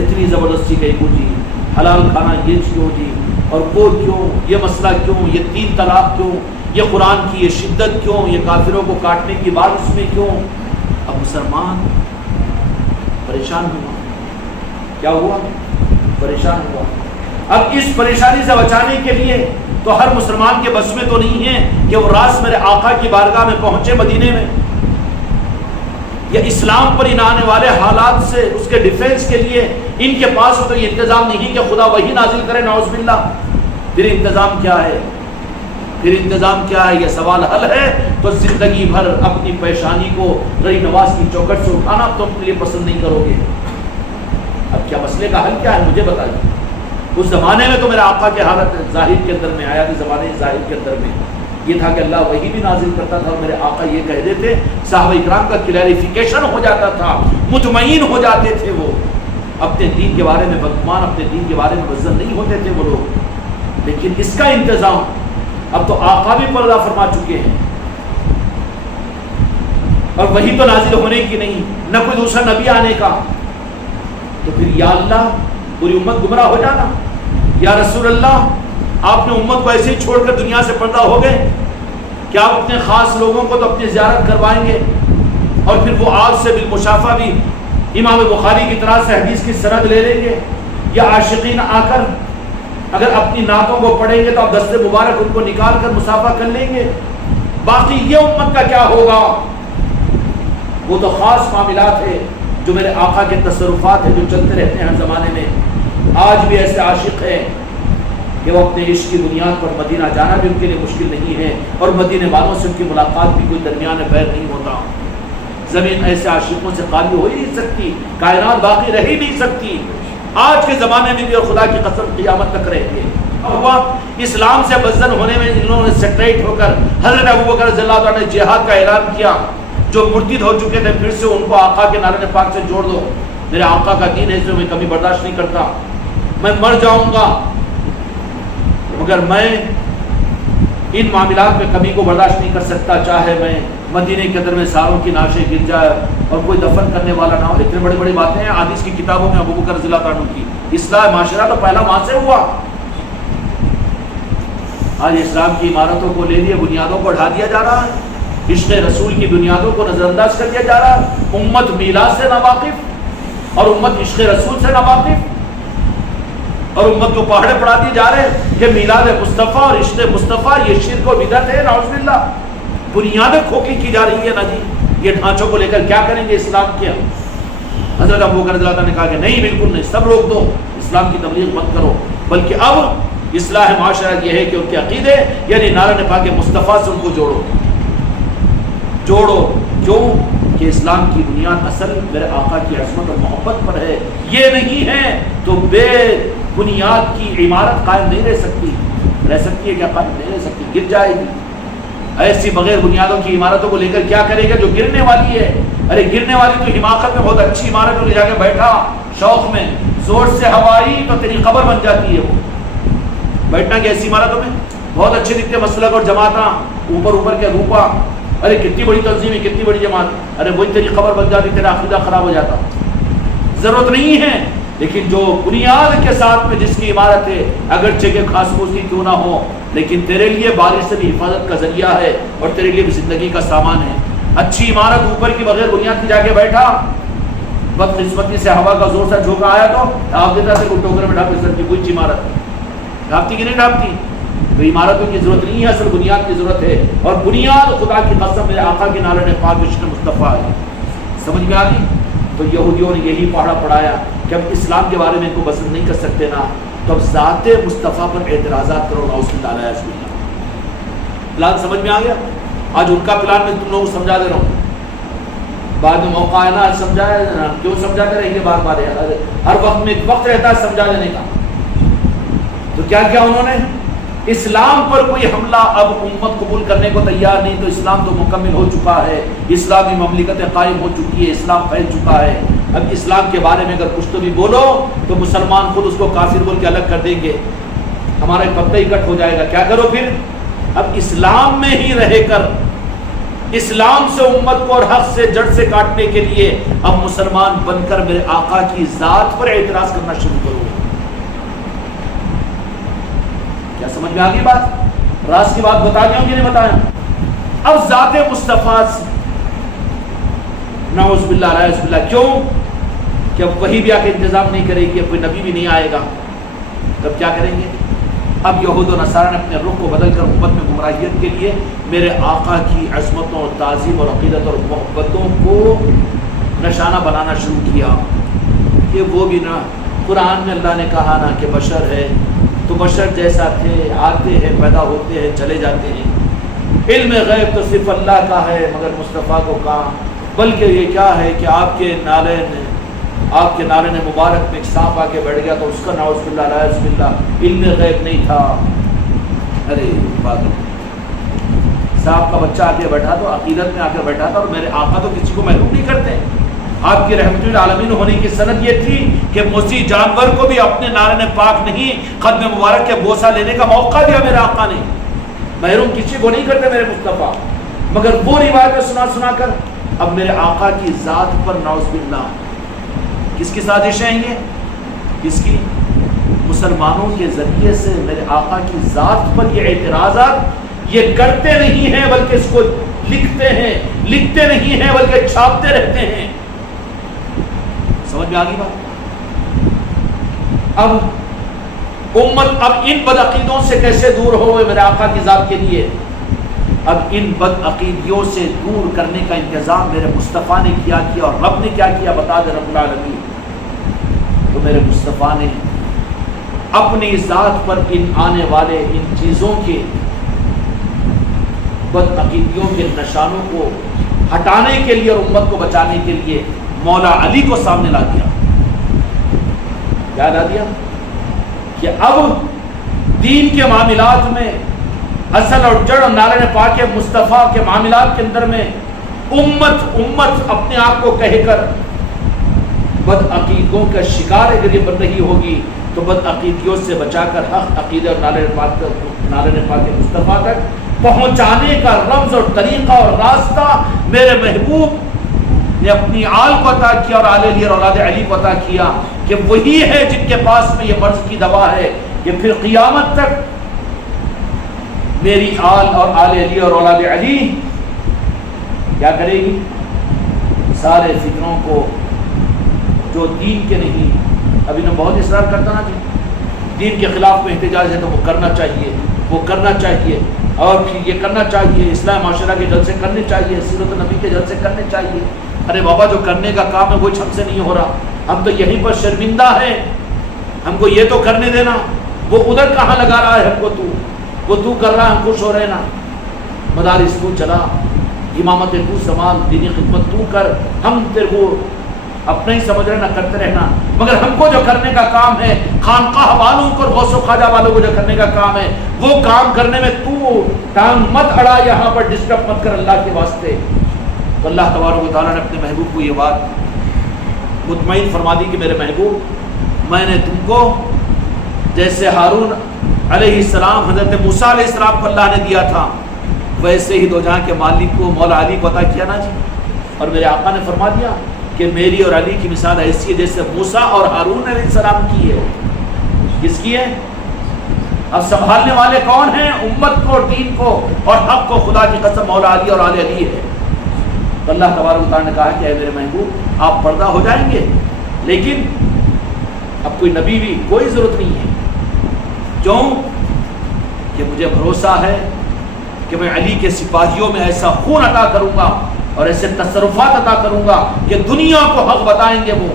اتنی زبردستی کہ جی حلال کھانا یہ کیوں جی، اور وہ کیوں، یہ مسئلہ کیوں، یہ 3 طلاق کیوں، یہ قرآن کی یہ شدت کیوں، یہ کافروں کو کاٹنے کی بات اس میں کیوں۔ اب مسلمان پریشان ہوا۔ کیا ہوا؟ پریشان ہوا۔ اب اس پریشانی سے بچانے کے لیے تو ہر مسلمان کے بس میں تو نہیں ہے کہ وہ راست میرے آقا کی بارگاہ میں پہنچے مدینے میں، یا اسلام پر آنے والے حالات سے اس کے ڈیفینس کے لیے ان کے پاس تو یہ انتظام نہیں کہ خدا وہی نازل کرے، نعوذ باللہ۔ پھر انتظام کیا ہے؟ پھر انتظام کیا ہے؟ یہ سوال حل ہے تو زندگی بھر اپنی پیشانی کو غریب نواز کی چوکٹ سے اٹھانا تم اپنے لیے پسند نہیں کرو گے۔ اب کیا مسئلے کا حل کیا ہے مجھے بتائیے۔ اس زمانے میں تو میرے آقا کے حالت ظاہر کے اندر میں آیا، زمانے ظاہر کے اندر میں یہ تھا کہ اللہ وہی بھی نازل کرتا تھا اور میرے آقا یہ کہہ دیتے، صحابہ اکرام کا کلیریفیکیشن ہو جاتا تھا، مطمئن ہو جاتے تھے، وہ اپنے دین کے بارے میں بدگمان، اپنے دین کے بارے میں وزن نہیں ہوتے تھے وہ لوگ۔ لیکن اس کا انتظام اب تو آقا بھی پردہ فرما چکے ہیں، اور وہی تو نازل ہونے کی نہیں، نہ کوئی دوسرا نبی آنے کا، تو پھر یا اللہ پوری امت گمراہ ہو جانا۔ یا رسول اللہ آپ نے امت کو ایسے ہی چھوڑ کر دنیا سے پردہ ہو گئے، کیا آپ اپنے خاص لوگوں کو تو اپنی زیارت کروائیں گے اور پھر وہ آپ سے بالمشافہ بھی امام بخاری کی طرح سے حدیث کی سند لے لیں گے، یا عاشقین آ کر اگر اپنی نعتوں کو پڑھیں گے تو آپ دست مبارک ان کو نکال کر مصافحہ کر لیں گے؟ باقی یہ امت کا کیا ہوگا؟ وہ تو خاص معاملات ہیں جو میرے آقا کے تصرفات ہیں جو چلتے رہتے ہیں ہر زمانے میں۔ آج بھی ایسے عاشق ہیں کہ وہ اپنے عشق کی بنیاد پر مدینہ جانا بھی ان کے لیے مشکل نہیں ہے، اور مدینے والوں سے ان کی ملاقات بھی کوئی درمیان بیر نہیں ہوتا۔ زمین ایسے عاشقوں سے خالی ہو ہی نہیں سکتی، کائنات باقی رہ ہی نہیں سکتی۔ آج کے زمانے میں بھی اور خدا کی قسم قیامت تک رہیں گے۔ ہوا اسلام سے بدزن ہونے میں انہوں نے سیٹریٹ ہو کر حضرت ابوبکر رضی اللہ عنہ نے جہاد کا اعلان کیا، جو مرتد ہو چکے تھے پھر سے ان کو آقا کے نعرہ پاک سے جوڑ دو، میرے آقا کا دین ہے اس میں کبھی برداشت نہیں کرتا، میں مر جاؤں گا مگر میں ان معاملات میں کبھی کو برداشت نہیں کر سکتا، چاہے میں مدینے کے اندر میں ساروں کی ناشیں گر جائے اور کوئی دفن کرنے والا نہ ہو۔ اتنے بڑی بڑی باتیں ہیں حدیث کی کتابوں میں ابوبکر رضی اللہ عنہ کی۔ اصلاح معاشرہ تو پہلا وہاں سے ہوا۔ آج اسلام کی عمارتوں کو لے لیے بنیادوں کو اڑا دیا جا رہا ہے، عشق رسول کی بنیادوں کو نظر انداز کر دیا جا رہا ہے، امت میلاد سے ناواقف اور امت عشق رسول سے ناواقف، اور امت کو پہاڑے پڑھا دیے جا رہے ہیں کہ میلاد مصطفیٰ اور عشق مصطفیٰ یہ شرک و بدعت ہے، نعوذ باللہ۔ بنیادیں کھوکھلی کی جا رہی ہے نا جی، یہ ڈھانچوں کو لے کر کیا کریں گے اسلام کے ہم؟ حضرت ابوبکر رضی اللہ عنہ نے کہا کہ نہیں، بالکل نہیں، سب روک دو، اسلام کی تبلیغ مت کرو، بلکہ اب اصلاح معاشرہ یہ ہے کہ ان کے عقیدے یعنی نعرہ پاک مصطفیٰ سے ان کو جوڑو کیوں کہ اسلام کی بنیاد اصل میرے آقا کی عظمت اور محبت پر ہے، یہ نہیں ہے تو بے بنیاد کی عمارت قائم نہیں رہ سکتی ہے کیا؟ قائم نہیں رہ سکتی، گر جائے گی۔ ایسی بغیر بنیادوں کی عمارتوں کو لے کر کیا کرے گا جو گرنے والی ہے؟ ارے گرنے والی تو حماقت میں بہت اچھی عمارت میں لے جا کے بیٹھا شوق میں، زور سے ہوا آئی تو تیری قبر بن جاتی ہے۔ وہ بیٹھنا کہ ایسی عمارتوں میں بہت اچھے دکھتے مسلک اور جماعتاں، اوپر کے روپا، ارے کتنی بڑی تنظیم ہے، کتنی بڑی جماعت، ارے وہی تیری قبر بن جاتی، تیرا عقیدہ خراب ہو جاتا۔ ضرورت نہیں ہے، لیکن جو بنیاد کے ساتھ میں جس کی عمارت ہے اگرچہ کہ خاص پوچھ کی کیوں نہ ہو، لیکن تیرے لیے بارش سے بھی حفاظت کا ذریعہ ہے اور تیرے لیے بھی زندگی کا سامان ہے۔ اچھی عمارت اوپر کی بغیر بنیاد کی جا کے بیٹھا، بدقسمتی سے ہوا کا زور سے جھونکا آیا تو آپ دیتا تھے کو ٹوکرے میں ڈھانپ سر کی کوئی عمارت ڈھانپتی کہ نہیں ڈھانپتی؟ تو عمارتوں کی ضرورت نہیں ہے، اصل بنیاد کی ضرورت ہے، اور بنیاد خدا کی قسم میرے آقا کے نعرہ پاک عشق مصطفیٰ ہے۔ سمجھ میں آ گئی؟ تو یہودیوں نے یہی پڑھایا کہ اب اسلام کے بارے میں ان کو پسند نہیں کر سکتے نا، تو اب ذات مصطفیٰ پر اعتراضات کرو نا، اس کی تعالیٰ اس میں پلان سمجھ میں آ گیا؟ آج ان کا پلان میں تم لوگوں کو سمجھا دے رہا ہوں، بعد میں موقع ہے نا سمجھایا نا، کیوں سمجھاتے رہیں گے بار بار یار، ہر وقت میں ایک وقت رہتا ہے سمجھا دینے کا۔ تو کیا کیا انہوں نے؟ اسلام پر کوئی حملہ اب امت قبول کرنے کو تیار نہیں، تو اسلام تو مکمل ہو چکا ہے، اسلامی مملکتیں قائم ہو چکی ہے، اسلام پھیل چکا ہے، اب اسلام کے بارے میں اگر کچھ تو بھی بولو تو مسلمان خود اس کو کافر بول کے الگ کر دیں گے، ہمارا ایک پتہ ہی کٹ ہو جائے گا۔ کیا کرو پھر؟ اب اسلام میں ہی رہ کر اسلام سے امت کو اور حق سے جڑ سے کاٹنے کے لیے اب مسلمان بن کر میرے آقا کی ذات پر اعتراض کرنا شروع کرو۔ کیا سمجھ میں آگئی بات؟ راز کی بات بتا دیا ہوں کہ نہیں بتایا؟ اب ذات مصطفیٰ نعوذ باللہ نعوذ باللہ، کیوں کہ اب وہی بھی آ کے انتظام نہیں کرے گی، اب کوئی نبی بھی نہیں آئے گا، تب کیا کریں گے؟ اب یہود و نصارہ نے اپنے رخ کو بدل کر امت میں گمراہیت کے لیے میرے آقا کی عظمتوں اور تعظیم اور عقیدت اور محبتوں کو نشانہ بنانا شروع کیا کہ وہ بھی نہ، قرآن میں اللہ نے کہا نا کہ بشر ہے تو بشر جیسا تھے، آتے ہیں، پیدا ہوتے ہیں، چلے جاتے ہیں، علم غیب تو صرف اللہ کا ہے مگر مصطفیٰ کو کہاں، بلکہ یہ کیا ہے کہ آپ کے نالے مبارک میں ایک سانپ آ کے بیٹھ گیا تو اس کا نعوذ باللہ نعوذ باللہ علم غیب نہیں تھا۔ ارے بات سانپ کا بچہ آ کے بیٹھا تو عقیدت میں آ کے بیٹھا تھا، اور میرے آقا تو کسی کو محروم نہیں کرتے۔ آپ کی رحمت للعالمین ہونے کی سند یہ تھی کہ موسی جانور کو بھی اپنے نعرہ پاک نہیں قدم مبارک کے بوسہ لینے کا موقع دیا میرے آقا نے، محروم کسی کو نہیں کرتے میرے مصطفیٰ، مگر وہ روایتیں سنا کر اب میرے آقا کی ذات پر نعوذ باللہ کس کی سازشیں ہیں؟ یہ کس کی؟ مسلمانوں کے ذریعے سے میرے آقا کی ذات پر یہ اعتراضات یہ کرتے نہیں ہیں بلکہ اس کو لکھتے نہیں ہیں بلکہ چھاپتے رہتے ہیں۔ سمجھ میں آ گئی بات؟ اب امت اب ان بدعقیدوں سے کیسے دور ہو میرے آقا کی ذات کے لیے؟ اب ان بدعقیدیوں سے دور کرنے کا انتظام میرے مصطفیٰ نے کیا اور رب نے کیا کیا بتا دے رب العالمین۔ تو میرے مصطفیٰ نے اپنی ذات پر ان آنے والے ان چیزوں کے بدعقیدیوں کے نشانوں کو ہٹانے کے لیے اور امت کو بچانے کے لیے مولا علی کو سامنے لا دیا۔ کیا لا دیا؟ کہ اب دین کے معاملات میں اصل اور جڑ نعرہ پاک مصطفیٰ کے معاملات کے اندر میں امت اپنے آپ کو کہہ کر بدعقیدوں کا شکار اگر یہ بن رہی ہوگی تو بدعقیدیوں سے بچا کر حق عقیدہ اور نعرہ پاک مصطفیٰ تک پہنچانے کا رمز اور طریقہ اور راستہ میرے محبوب نے اپنی آل کو عطا کیا اور آل علی اور اولاد علی کو عطا کیا کہ وہی ہے جن کے پاس میں یہ مرض کی دوا ہے کہ پھر قیامت تک میری آل اور آل علی اور اولاد علی کیا کرے گی؟ سارے فکروں کو جو دین کے نہیں، ابھی میں بہت اصرار کرتا نا جی دین کے خلاف میں احتجاج ہے تو وہ کرنا چاہیے اور پھر یہ کرنا چاہیے، اسلام معاشرہ کے جلسے کرنے چاہیے، سیرت نبی کے جلسے کرنے چاہیے، ارے بابا جو کرنے کا کام ہے وہ ہم سے نہیں ہو رہا، ہم تو یہیں پر شرمندہ ہیں، ہم کو یہ تو کرنے دینا، وہ ادھر کہاں لگا رہا ہے ہم کو، وہ تو کر رہا ہے، ہم خوش ہو رہے نا، مدارس تو چلا، امامت تو سنبھال، دینی خدمت تو کر، ہم تیرے کو اپنا ہی سمجھ رہے نہ کرتے رہنا، مگر ہم کو جو کرنے کا کام ہے، خانقاہ والوں کو اور غوث و خواجہ والوں کو جو کرنے کا کام ہے، وہ کام کرنے میں تو ٹانگ مت اڑا، یہاں پر ڈسٹرب مت کر اللہ کے واسطے۔ تو اللہ تبارک و تعالیٰ نے اپنے محبوب کو یہ بات مطمئن فرما دی کہ میرے محبوب، میں نے تم کو جیسے ہارون علیہ السلام حضرت موسیٰ علیہ السلام کو اللہ نے دیا تھا، ویسے ہی دو جہاں کے مالک کو مولا علی کو عطا کیا نا جی۔ اور میرے آقا نے فرما دیا کہ میری اور علی کی مثال ایسی ہے جیسے موسیٰ اور ہارون علیہ السلام کی ہے۔ کس کی ہے؟ اب سنبھالنے والے کون ہیں؟ امت کو، دین کو اور حق کو، خدا کی قسم مولا علی اور آل علی ہے۔ تو اللہ تبارک و تعالیٰ نے کہا کہ اے میرے محبوب آپ پردہ ہو جائیں گے، لیکن اب کوئی نبی بھی کوئی ضرورت نہیں ہے، کیوں کہ مجھے بھروسہ ہے کہ میں علی کے سپاہیوں میں ایسا خون عطا کروں گا اور ایسے تصرفات عطا کروں گا کہ دنیا کو حق بتائیں گے وہ،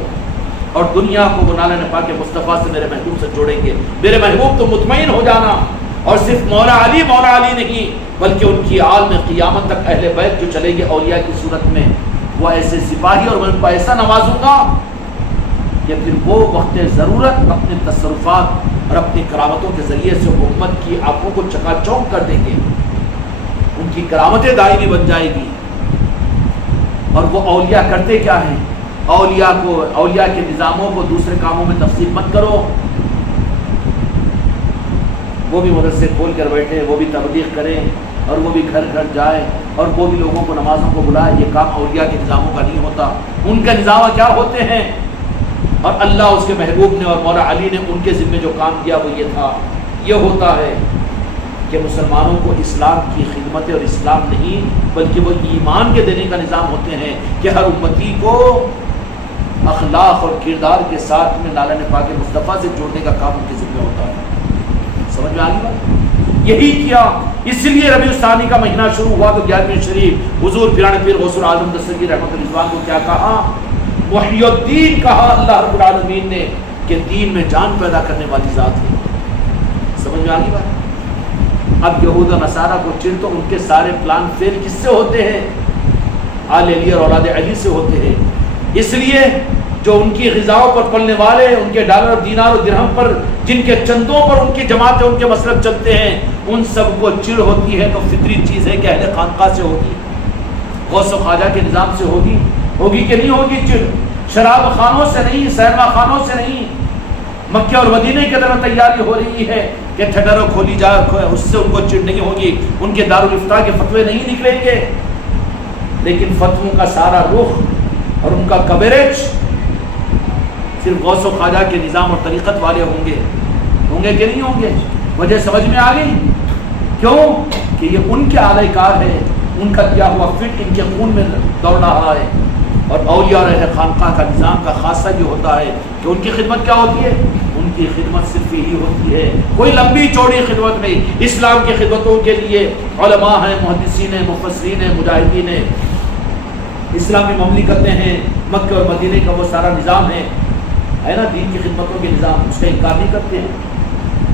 اور دنیا کو وہ نالہ پاک مصطفیٰ سے میرے محبوب سے جوڑیں گے۔ میرے محبوب تو مطمئن ہو جانا، اور صرف مولا علی نہیں بلکہ ان کی آل میں قیامت تک اہل بیت جو چلیں گے اولیاء کی صورت میں، وہ ایسے سپاہی اور میں ان کو ایسا نوازوں گا کہ پھر وہ وقت ضرورت اپنے تصرفات اور اپنی کرامتوں کے ذریعے سے امت کی آنکھوں کو چکا چوک کر دیں گے، ان کی کرامتیں دائمی بن جائے گی۔ اور وہ اولیاء کرتے کیا ہیں؟ اولیاء کے نظاموں کو دوسرے کاموں میں تفصیل مت کرو، وہ بھی مدرسے کھول کر بیٹھے، وہ بھی تبلیغ کریں، اور وہ بھی گھر گھر جائے، اور وہ بھی لوگوں کو نمازوں کو بلائے، یہ کام اولیاء کے نظاموں کا نہیں ہوتا۔ ان کے نظام کیا ہوتے ہیں؟ اور اللہ اس کے محبوب نے اور مولا علی نے ان کے ذمہ جو کام کیا وہ یہ تھا، یہ ہوتا ہے کہ مسلمانوں کو اسلام کی خدمت اور اسلام نہیں بلکہ وہ ایمان کے دینے کا نظام ہوتے ہیں کہ ہر امتی کو اخلاق اور کردار کے ساتھ میں نالہ پاک مصطفیٰ سے جوڑنے کا کام ان کے ذمہ ہوتا ہے۔ سمجھ میں آ گئی بات؟ یہی کیا، اس لیے ربیع الثانی کا مہینہ شروع ہوا تو 11ویں شریف حضور پیران پیر غوث العالم دستگیر رحمۃ اللہ کو کیا کہا؟ محی الدین کہا اللہ رب العالمین نے کہ دین میں جان پیدا کرنے والی ذات ہے۔ سمجھ میں آ گئی بات؟ اب یہود و نصارہ کو چن تو ان کے سارے پلان فیل کس سے ہوتے ہیں؟ آل علی اور اولاد علی سے ہوتے ہیں۔ اس لیے جو ان کی غذاؤں پر پلنے والے، ان کے ڈالر اور دینار اور درہم پر، جن کے چندوں پر ان کی جماعتیں ان کے مسلک چلتے ہیں، ان سب کو چڑ ہوتی ہے تو فطری چیز ہے کہ اہل خانقاہ سے ہوگی، غوث و خواجہ کے نظام سے ہوگی کہ نہیں ہوگی چڑ؟ شراب خانوں سے نہیں، سینما خانوں سے نہیں، مکہ اور مدینہ کی طرف تیاری ہو رہی ہے کہ تھیٹروں کھولی جائے، اس سے ان کو چڑ نہیں ہوگی، ان کے دارالافتاء کے فتوے نہیں نکلیں گے، لیکن فتووں کا سارا رخ اور ان کا کوریج صرف غوث و خواجہ کے نظام اور طریقت والے ہوں گے کہ نہیں ہوں گے؟ وجہ سمجھ میں آ گئی؟ کیوں کہ یہ ان کے اعلی کار ہے، ان کا دیا ہوا فٹ ان کے خون میں دوڑ رہا ہے۔ اور اولیاء اور اہل خانقاہ کا نظام کا خاصہ یہ ہوتا ہے کہ ان کی خدمت کیا ہوتی ہے؟ ان کی خدمت صرف یہی ہوتی ہے، کوئی لمبی چوڑی خدمت نہیں۔ اسلام کی خدمتوں کے لیے علماء ہیں، محدثین ہیں، مفسرین ہیں، مجاہدین ہیں، اسلامی مملکتیں ہیں، مکہ اور مدینہ کا وہ سارا نظام ہے نا، دین کی خدمتوں کے نظام، اس کا انکار نہیں کرتے ہیں۔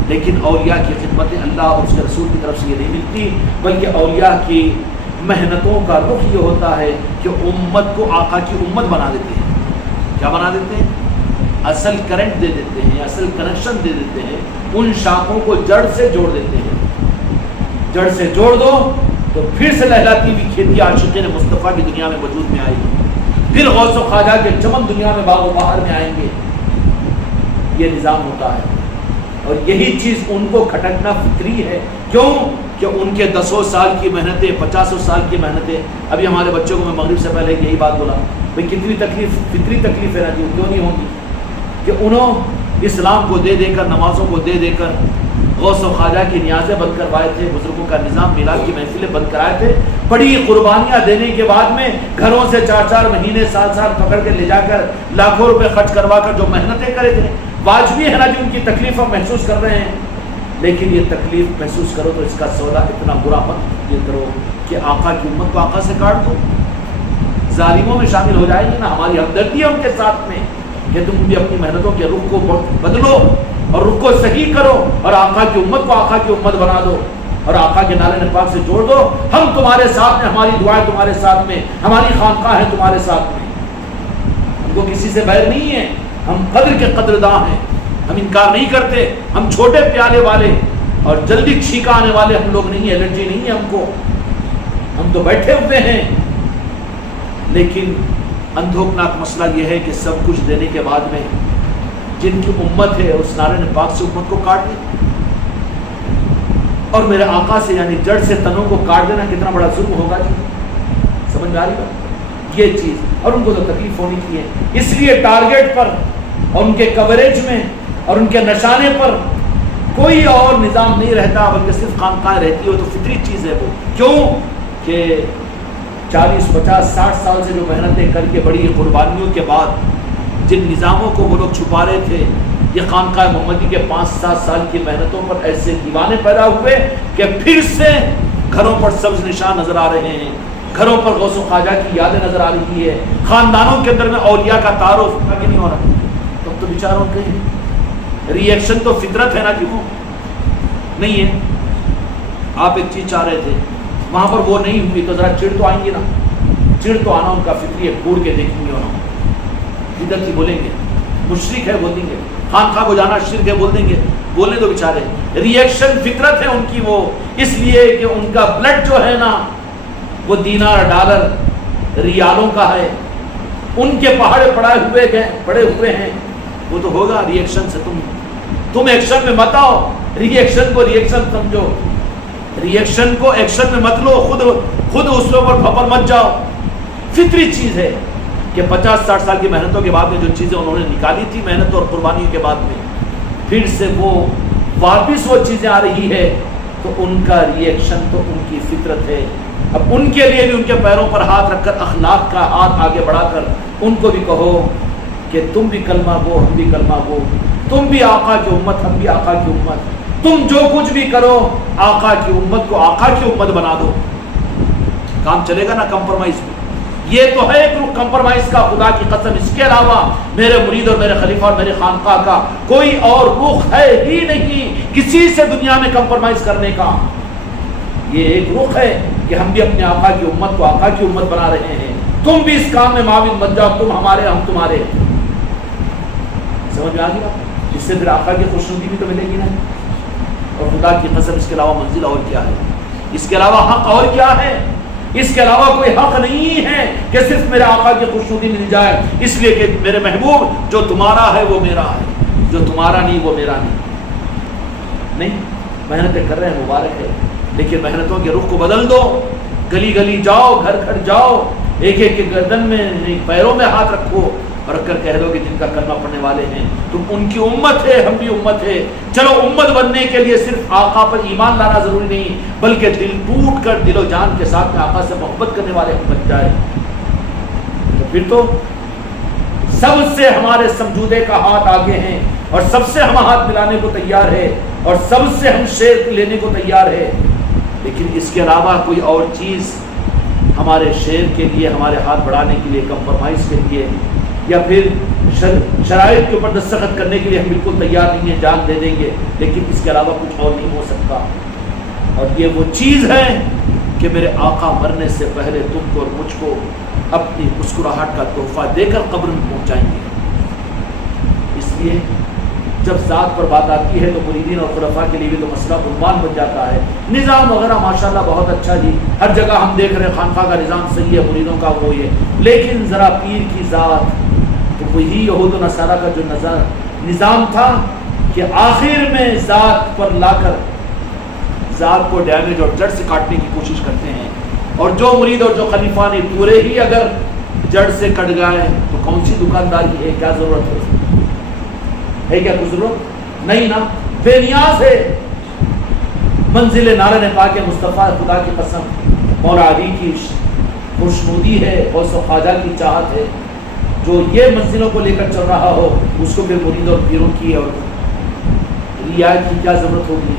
لیکن اولیاء کی خدمتیں اللہ اور اس کے رسول کی طرف سے یہ نہیں ملتی، بلکہ اولیاء کی محنتوں کا رخ یہ ہوتا ہے کہ امت کو آقا کی امت بنا دیتے ہیں۔ کیا بنا دیتے ہیں؟ اصل کرنٹ دے دیتے ہیں، اصل کنیکشن دے دیتے ہیں، ان شاخوں کو جڑ سے جوڑ دیتے ہیں۔ جڑ سے جوڑ دو تو پھر سے لہلاتی ہوئی کھیتی عاشقین مصطفیٰ کی دنیا میں وجود میں آئے گی، پھر غوث و خواجہ کے چمن دنیا میں باغ و بہار میں آئیں گے۔ یہ نظام ہوتا ہے، اور یہی چیز ان کو کھٹکنا فطری ہے۔ کیوں کہ ان کے 10 سال کی محنتیں، 50 سال کی محنتیں، ابھی ہمارے بچوں کو میں مغرب سے پہلے یہی بات بولا، بھائی کتنی تکلیف، فطری تکلیف ہے نا جی، کیوں نہیں ہوگی؟ کہ انہوں اسلام کو دے دے کر، نمازوں کو دے دے کر غوث و خواجہ کی نیازیں بند کروائے تھے، بزرگوں کا نظام میلاد کی محفلیں بند کرائے تھے، بڑی قربانیاں دینے کے بعد میں گھروں سے 4 مہینے، سال پکڑ کے لے جا کر لاکھوں روپے خرچ کروا کر جو محنتیں کرے تھے، واجبی ہے نا جی، ان کی تکلیف ہم محسوس کر رہے ہیں، لیکن یہ تکلیف محسوس کرو تو اس کا سودا اتنا برا مت یہ کرو کہ آقا کی امت کو آقا سے کاٹ دو۔ ظالموں میں شامل ہو جائیں گے نا. ہماری ہمدردی ہے ان کے ساتھ میں کہ تم بھی اپنی محنتوں کے رخ کو بدلو اور رخ کو صحیح کرو اور آقا کی امت کو آقا کی امت بنا دو اور آقا کے نالے پاک سے جوڑ دو. ہم تمہارے ساتھ میں, ہماری دعائیں تمہارے ساتھ میں, ہماری خانقاہ ہے تمہارے ساتھ میں. ہم کو کسی سے بیر نہیں ہے, ہم قدر کے قدرداں ہیں, ہم انکار نہیں کرتے. ہم چھوٹے پیالے والے اور جلدی چھینکا آنے والے ہم لوگ نہیں, الرجی نہیں ہے ہم کو. ہم تو بیٹھے ہوئے ہیں. لیکن اندھوکناک مسئلہ یہ ہے کہ سب کچھ دینے کے بعد میں جن کی امت ہے اس نعرے پاک سے امت کو کاٹ دی. اور میرے آقا سے یعنی جڑ سے تنوں کو کاٹ دینا کتنا بڑا ظلم ہوگا جی. سمجھ میں آ رہی بات یہ چیز. اور ان کو تو تکلیف ہونی چاہیے. اس لیے ٹارگیٹ پر اور ان کے کوریج میں اور ان کے نشانے پر کوئی اور نظام نہیں رہتا بلکہ صرف خانقاہ رہتی ہو. تو فطری چیز ہے وہ. کیوں کہ 40 50 60 سال سے جو محنتیں کر کے بڑی قربانیوں کے بعد جن نظاموں کو وہ لوگ چھپا رہے تھے, یہ خانقاہ محمدی کے 5-7 سال کی محنتوں پر ایسے دیوانے پیدا ہوئے کہ پھر سے گھروں پر سبز نشان نظر آ رہے ہیں, گھروں پر غوث و خواجہ کی یادیں نظر آ رہی ہے, خاندانوں کے اندر میں اولیاء کا تعارف کہ نہیں ہو رہا. تم تو بیچاروں کے ری ایکشن تو فطرت ہے نا کہ وہ نہیں ہے. آپ ایک چیز چاہ رہے تھے, وہاں پر وہ نہیں ہوئی تو ذرا چڑ تو آئیں گے نا. چڑ تو آنا ان کا فطری ہے, گھوڑ کے دیکھیں گے انہوں, بدعت ہی بولیں گے, مشرک ہے بول دیں گے, خانقاہ کو جانا شرک ہے بول دیں گے. بولنے تو بیچارے, ری ایکشن فطرت ہے ان کی وہ, اس لیے کہ ان کا بلڈ جو ہے نا وہ دینار ڈالر ریالوں کا ہے. ان کے پہاڑے پڑے ہوئے ہیں. وہ تو ہوگا ری ایکشن سے. تم ایکشن میں مت آؤ, ری ایکشن کو ری ایکشن سمجھو, ری ایکشن کو ایکشن میں مت لو, خود اس پر پھپر مت جاؤ. فطری چیز ہے کہ 50-60 سال کی محنتوں کے بعد میں جو چیزیں انہوں نے نکالی تھی محنت اور قربانیوں کے بعد میں پھر سے وہ واپس وہ چیزیں آ رہی ہے تو ان کا ری ایکشن تو ان کی فطرت ہے. اب ان کے لیے بھی ان کے پیروں پر ہاتھ رکھ کر اخلاق کا ہاتھ آگے بڑھا کر ان کو بھی کہو کہ تم بھی کلمہ گو ہم بھی کلمہ گو, تم بھی آقا کی امت ہم بھی آقا کی امت. تم جو کچھ بھی کرو آقا کی امت کو آقا کی امت بنا دو. کام چلے گا نا کمپرومائز میں. یہ تو ہے ایک رخ کمپرومائز کا, خدا کی قسم. اس کے علاوہ میرے مرید اور میرے خلیفہ اور میرے خانقاہ کا کوئی اور رخ ہے ہی نہیں کسی سے دنیا میں کمپرومائز کرنے کا. یہ ایک رخ ہے کہ ہم بھی اپنے آقا کی امت کو آقا کی امت بنا رہے ہیں. تم بھی اس کام میں معاون بن جاؤ, تم ہمارے ہم تمہارے. سمجھ میں آ گئی بات. اس سے پھر آقا کی خوشنودی بھی تو ملے گی نا. اور خدا کی قسم اس کے علاوہ منزل اور کیا ہے, اس کے علاوہ حق اور کیا ہے. اس کے علاوہ کوئی حق نہیں ہے کہ صرف میرے آقا کی خوشنودی مل جائے. اس لیے کہ میرے محبوب جو تمہارا ہے وہ میرا ہے, جو تمہارا نہیں وہ میرا نہیں. محنتیں کر رہے ہیں مبارک ہے, لیکن محنتوں کے رخ کو بدل دو. گلی گلی جاؤ, گھر گھر جاؤ, ایک ایک کے گردن میں پیروں میں ہاتھ رکھو اور رکھ کر کہہ دو کہ جن کا کلمہ پڑھنے والے ہیں تم ان کی امت ہے ہم بھی امت ہے. چلو امت بننے کے لیے صرف آقا پر ایمان لانا ضروری نہیں بلکہ دل ٹوٹ کر دل و جان کے ساتھ میں آقا سے محبت کرنے والے ہم بن جائے. تو پھر تو سب سے ہمارے سمجھوتے کا ہاتھ آگے ہیں اور سب سے ہم ہاتھ ملانے کو تیار ہے اور سب سے ہم شیر لینے کو تیار ہے. لیکن اس کے علاوہ کوئی اور چیز ہمارے شیر کے لیے, ہمارے ہاتھ بڑھانے کے لیے, کمپرومائز کے لیے یا پھر شرائط کے اوپر دستخط کرنے کے لیے ہم بالکل تیار نہیں ہیں. جان دے دیں گے لیکن اس کے علاوہ کچھ اور نہیں ہو سکتا. اور یہ وہ چیز ہے کہ میرے آقا مرنے سے پہلے تم کو اور مجھ کو اپنی مسکراہٹ کا تحفہ دے کر قبر میں پہنچائیں گے. اس لیے جب ذات پر بات آتی ہے تو مریدین اور خلفاء کے لیے بھی تو مسئلہ عنوان بن جاتا ہے. نظام وغیرہ ماشاءاللہ بہت اچھا جی, ہر جگہ ہم دیکھ رہے ہیں خانقاہ کا نظام صحیح ہے, مریدوں کا وہ یہ, لیکن ذرا پیر کی ذات تو وہی یہود و نصارہ کا جو نظام تھا کہ آخر میں ذات پر لا کر ذات کو ڈیمیج اور جڑ سے کاٹنے کی کوشش کرتے ہیں. اور جو مرید اور جو خلیفہ نے پورے ہی اگر جڑ سے کٹ گئے تو کون سی دکانداری ہے, کیا ضرورت ہے کیا کوئی ضرورت نہیں نا. بے نیاز ہے. منزل نعرہ پاک مصطفیٰ خدا کی قسم مولا علی کی خوشنودی ہے, غوث و خواجہ کی چاہت ہے. جو یہ منزلوں کو لے کر چل رہا ہو اس کو پھر مرید اور پیروں کی اور رعایت کی کیا ضرورت ہوگی.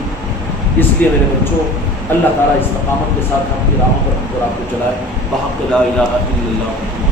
اس لیے میرے بچوں اللہ تعالیٰ اس مقامت کے ساتھ ہم کی راہوں پر ہم کو آپ کو چلائے. بحق لا الہ الا اللہ.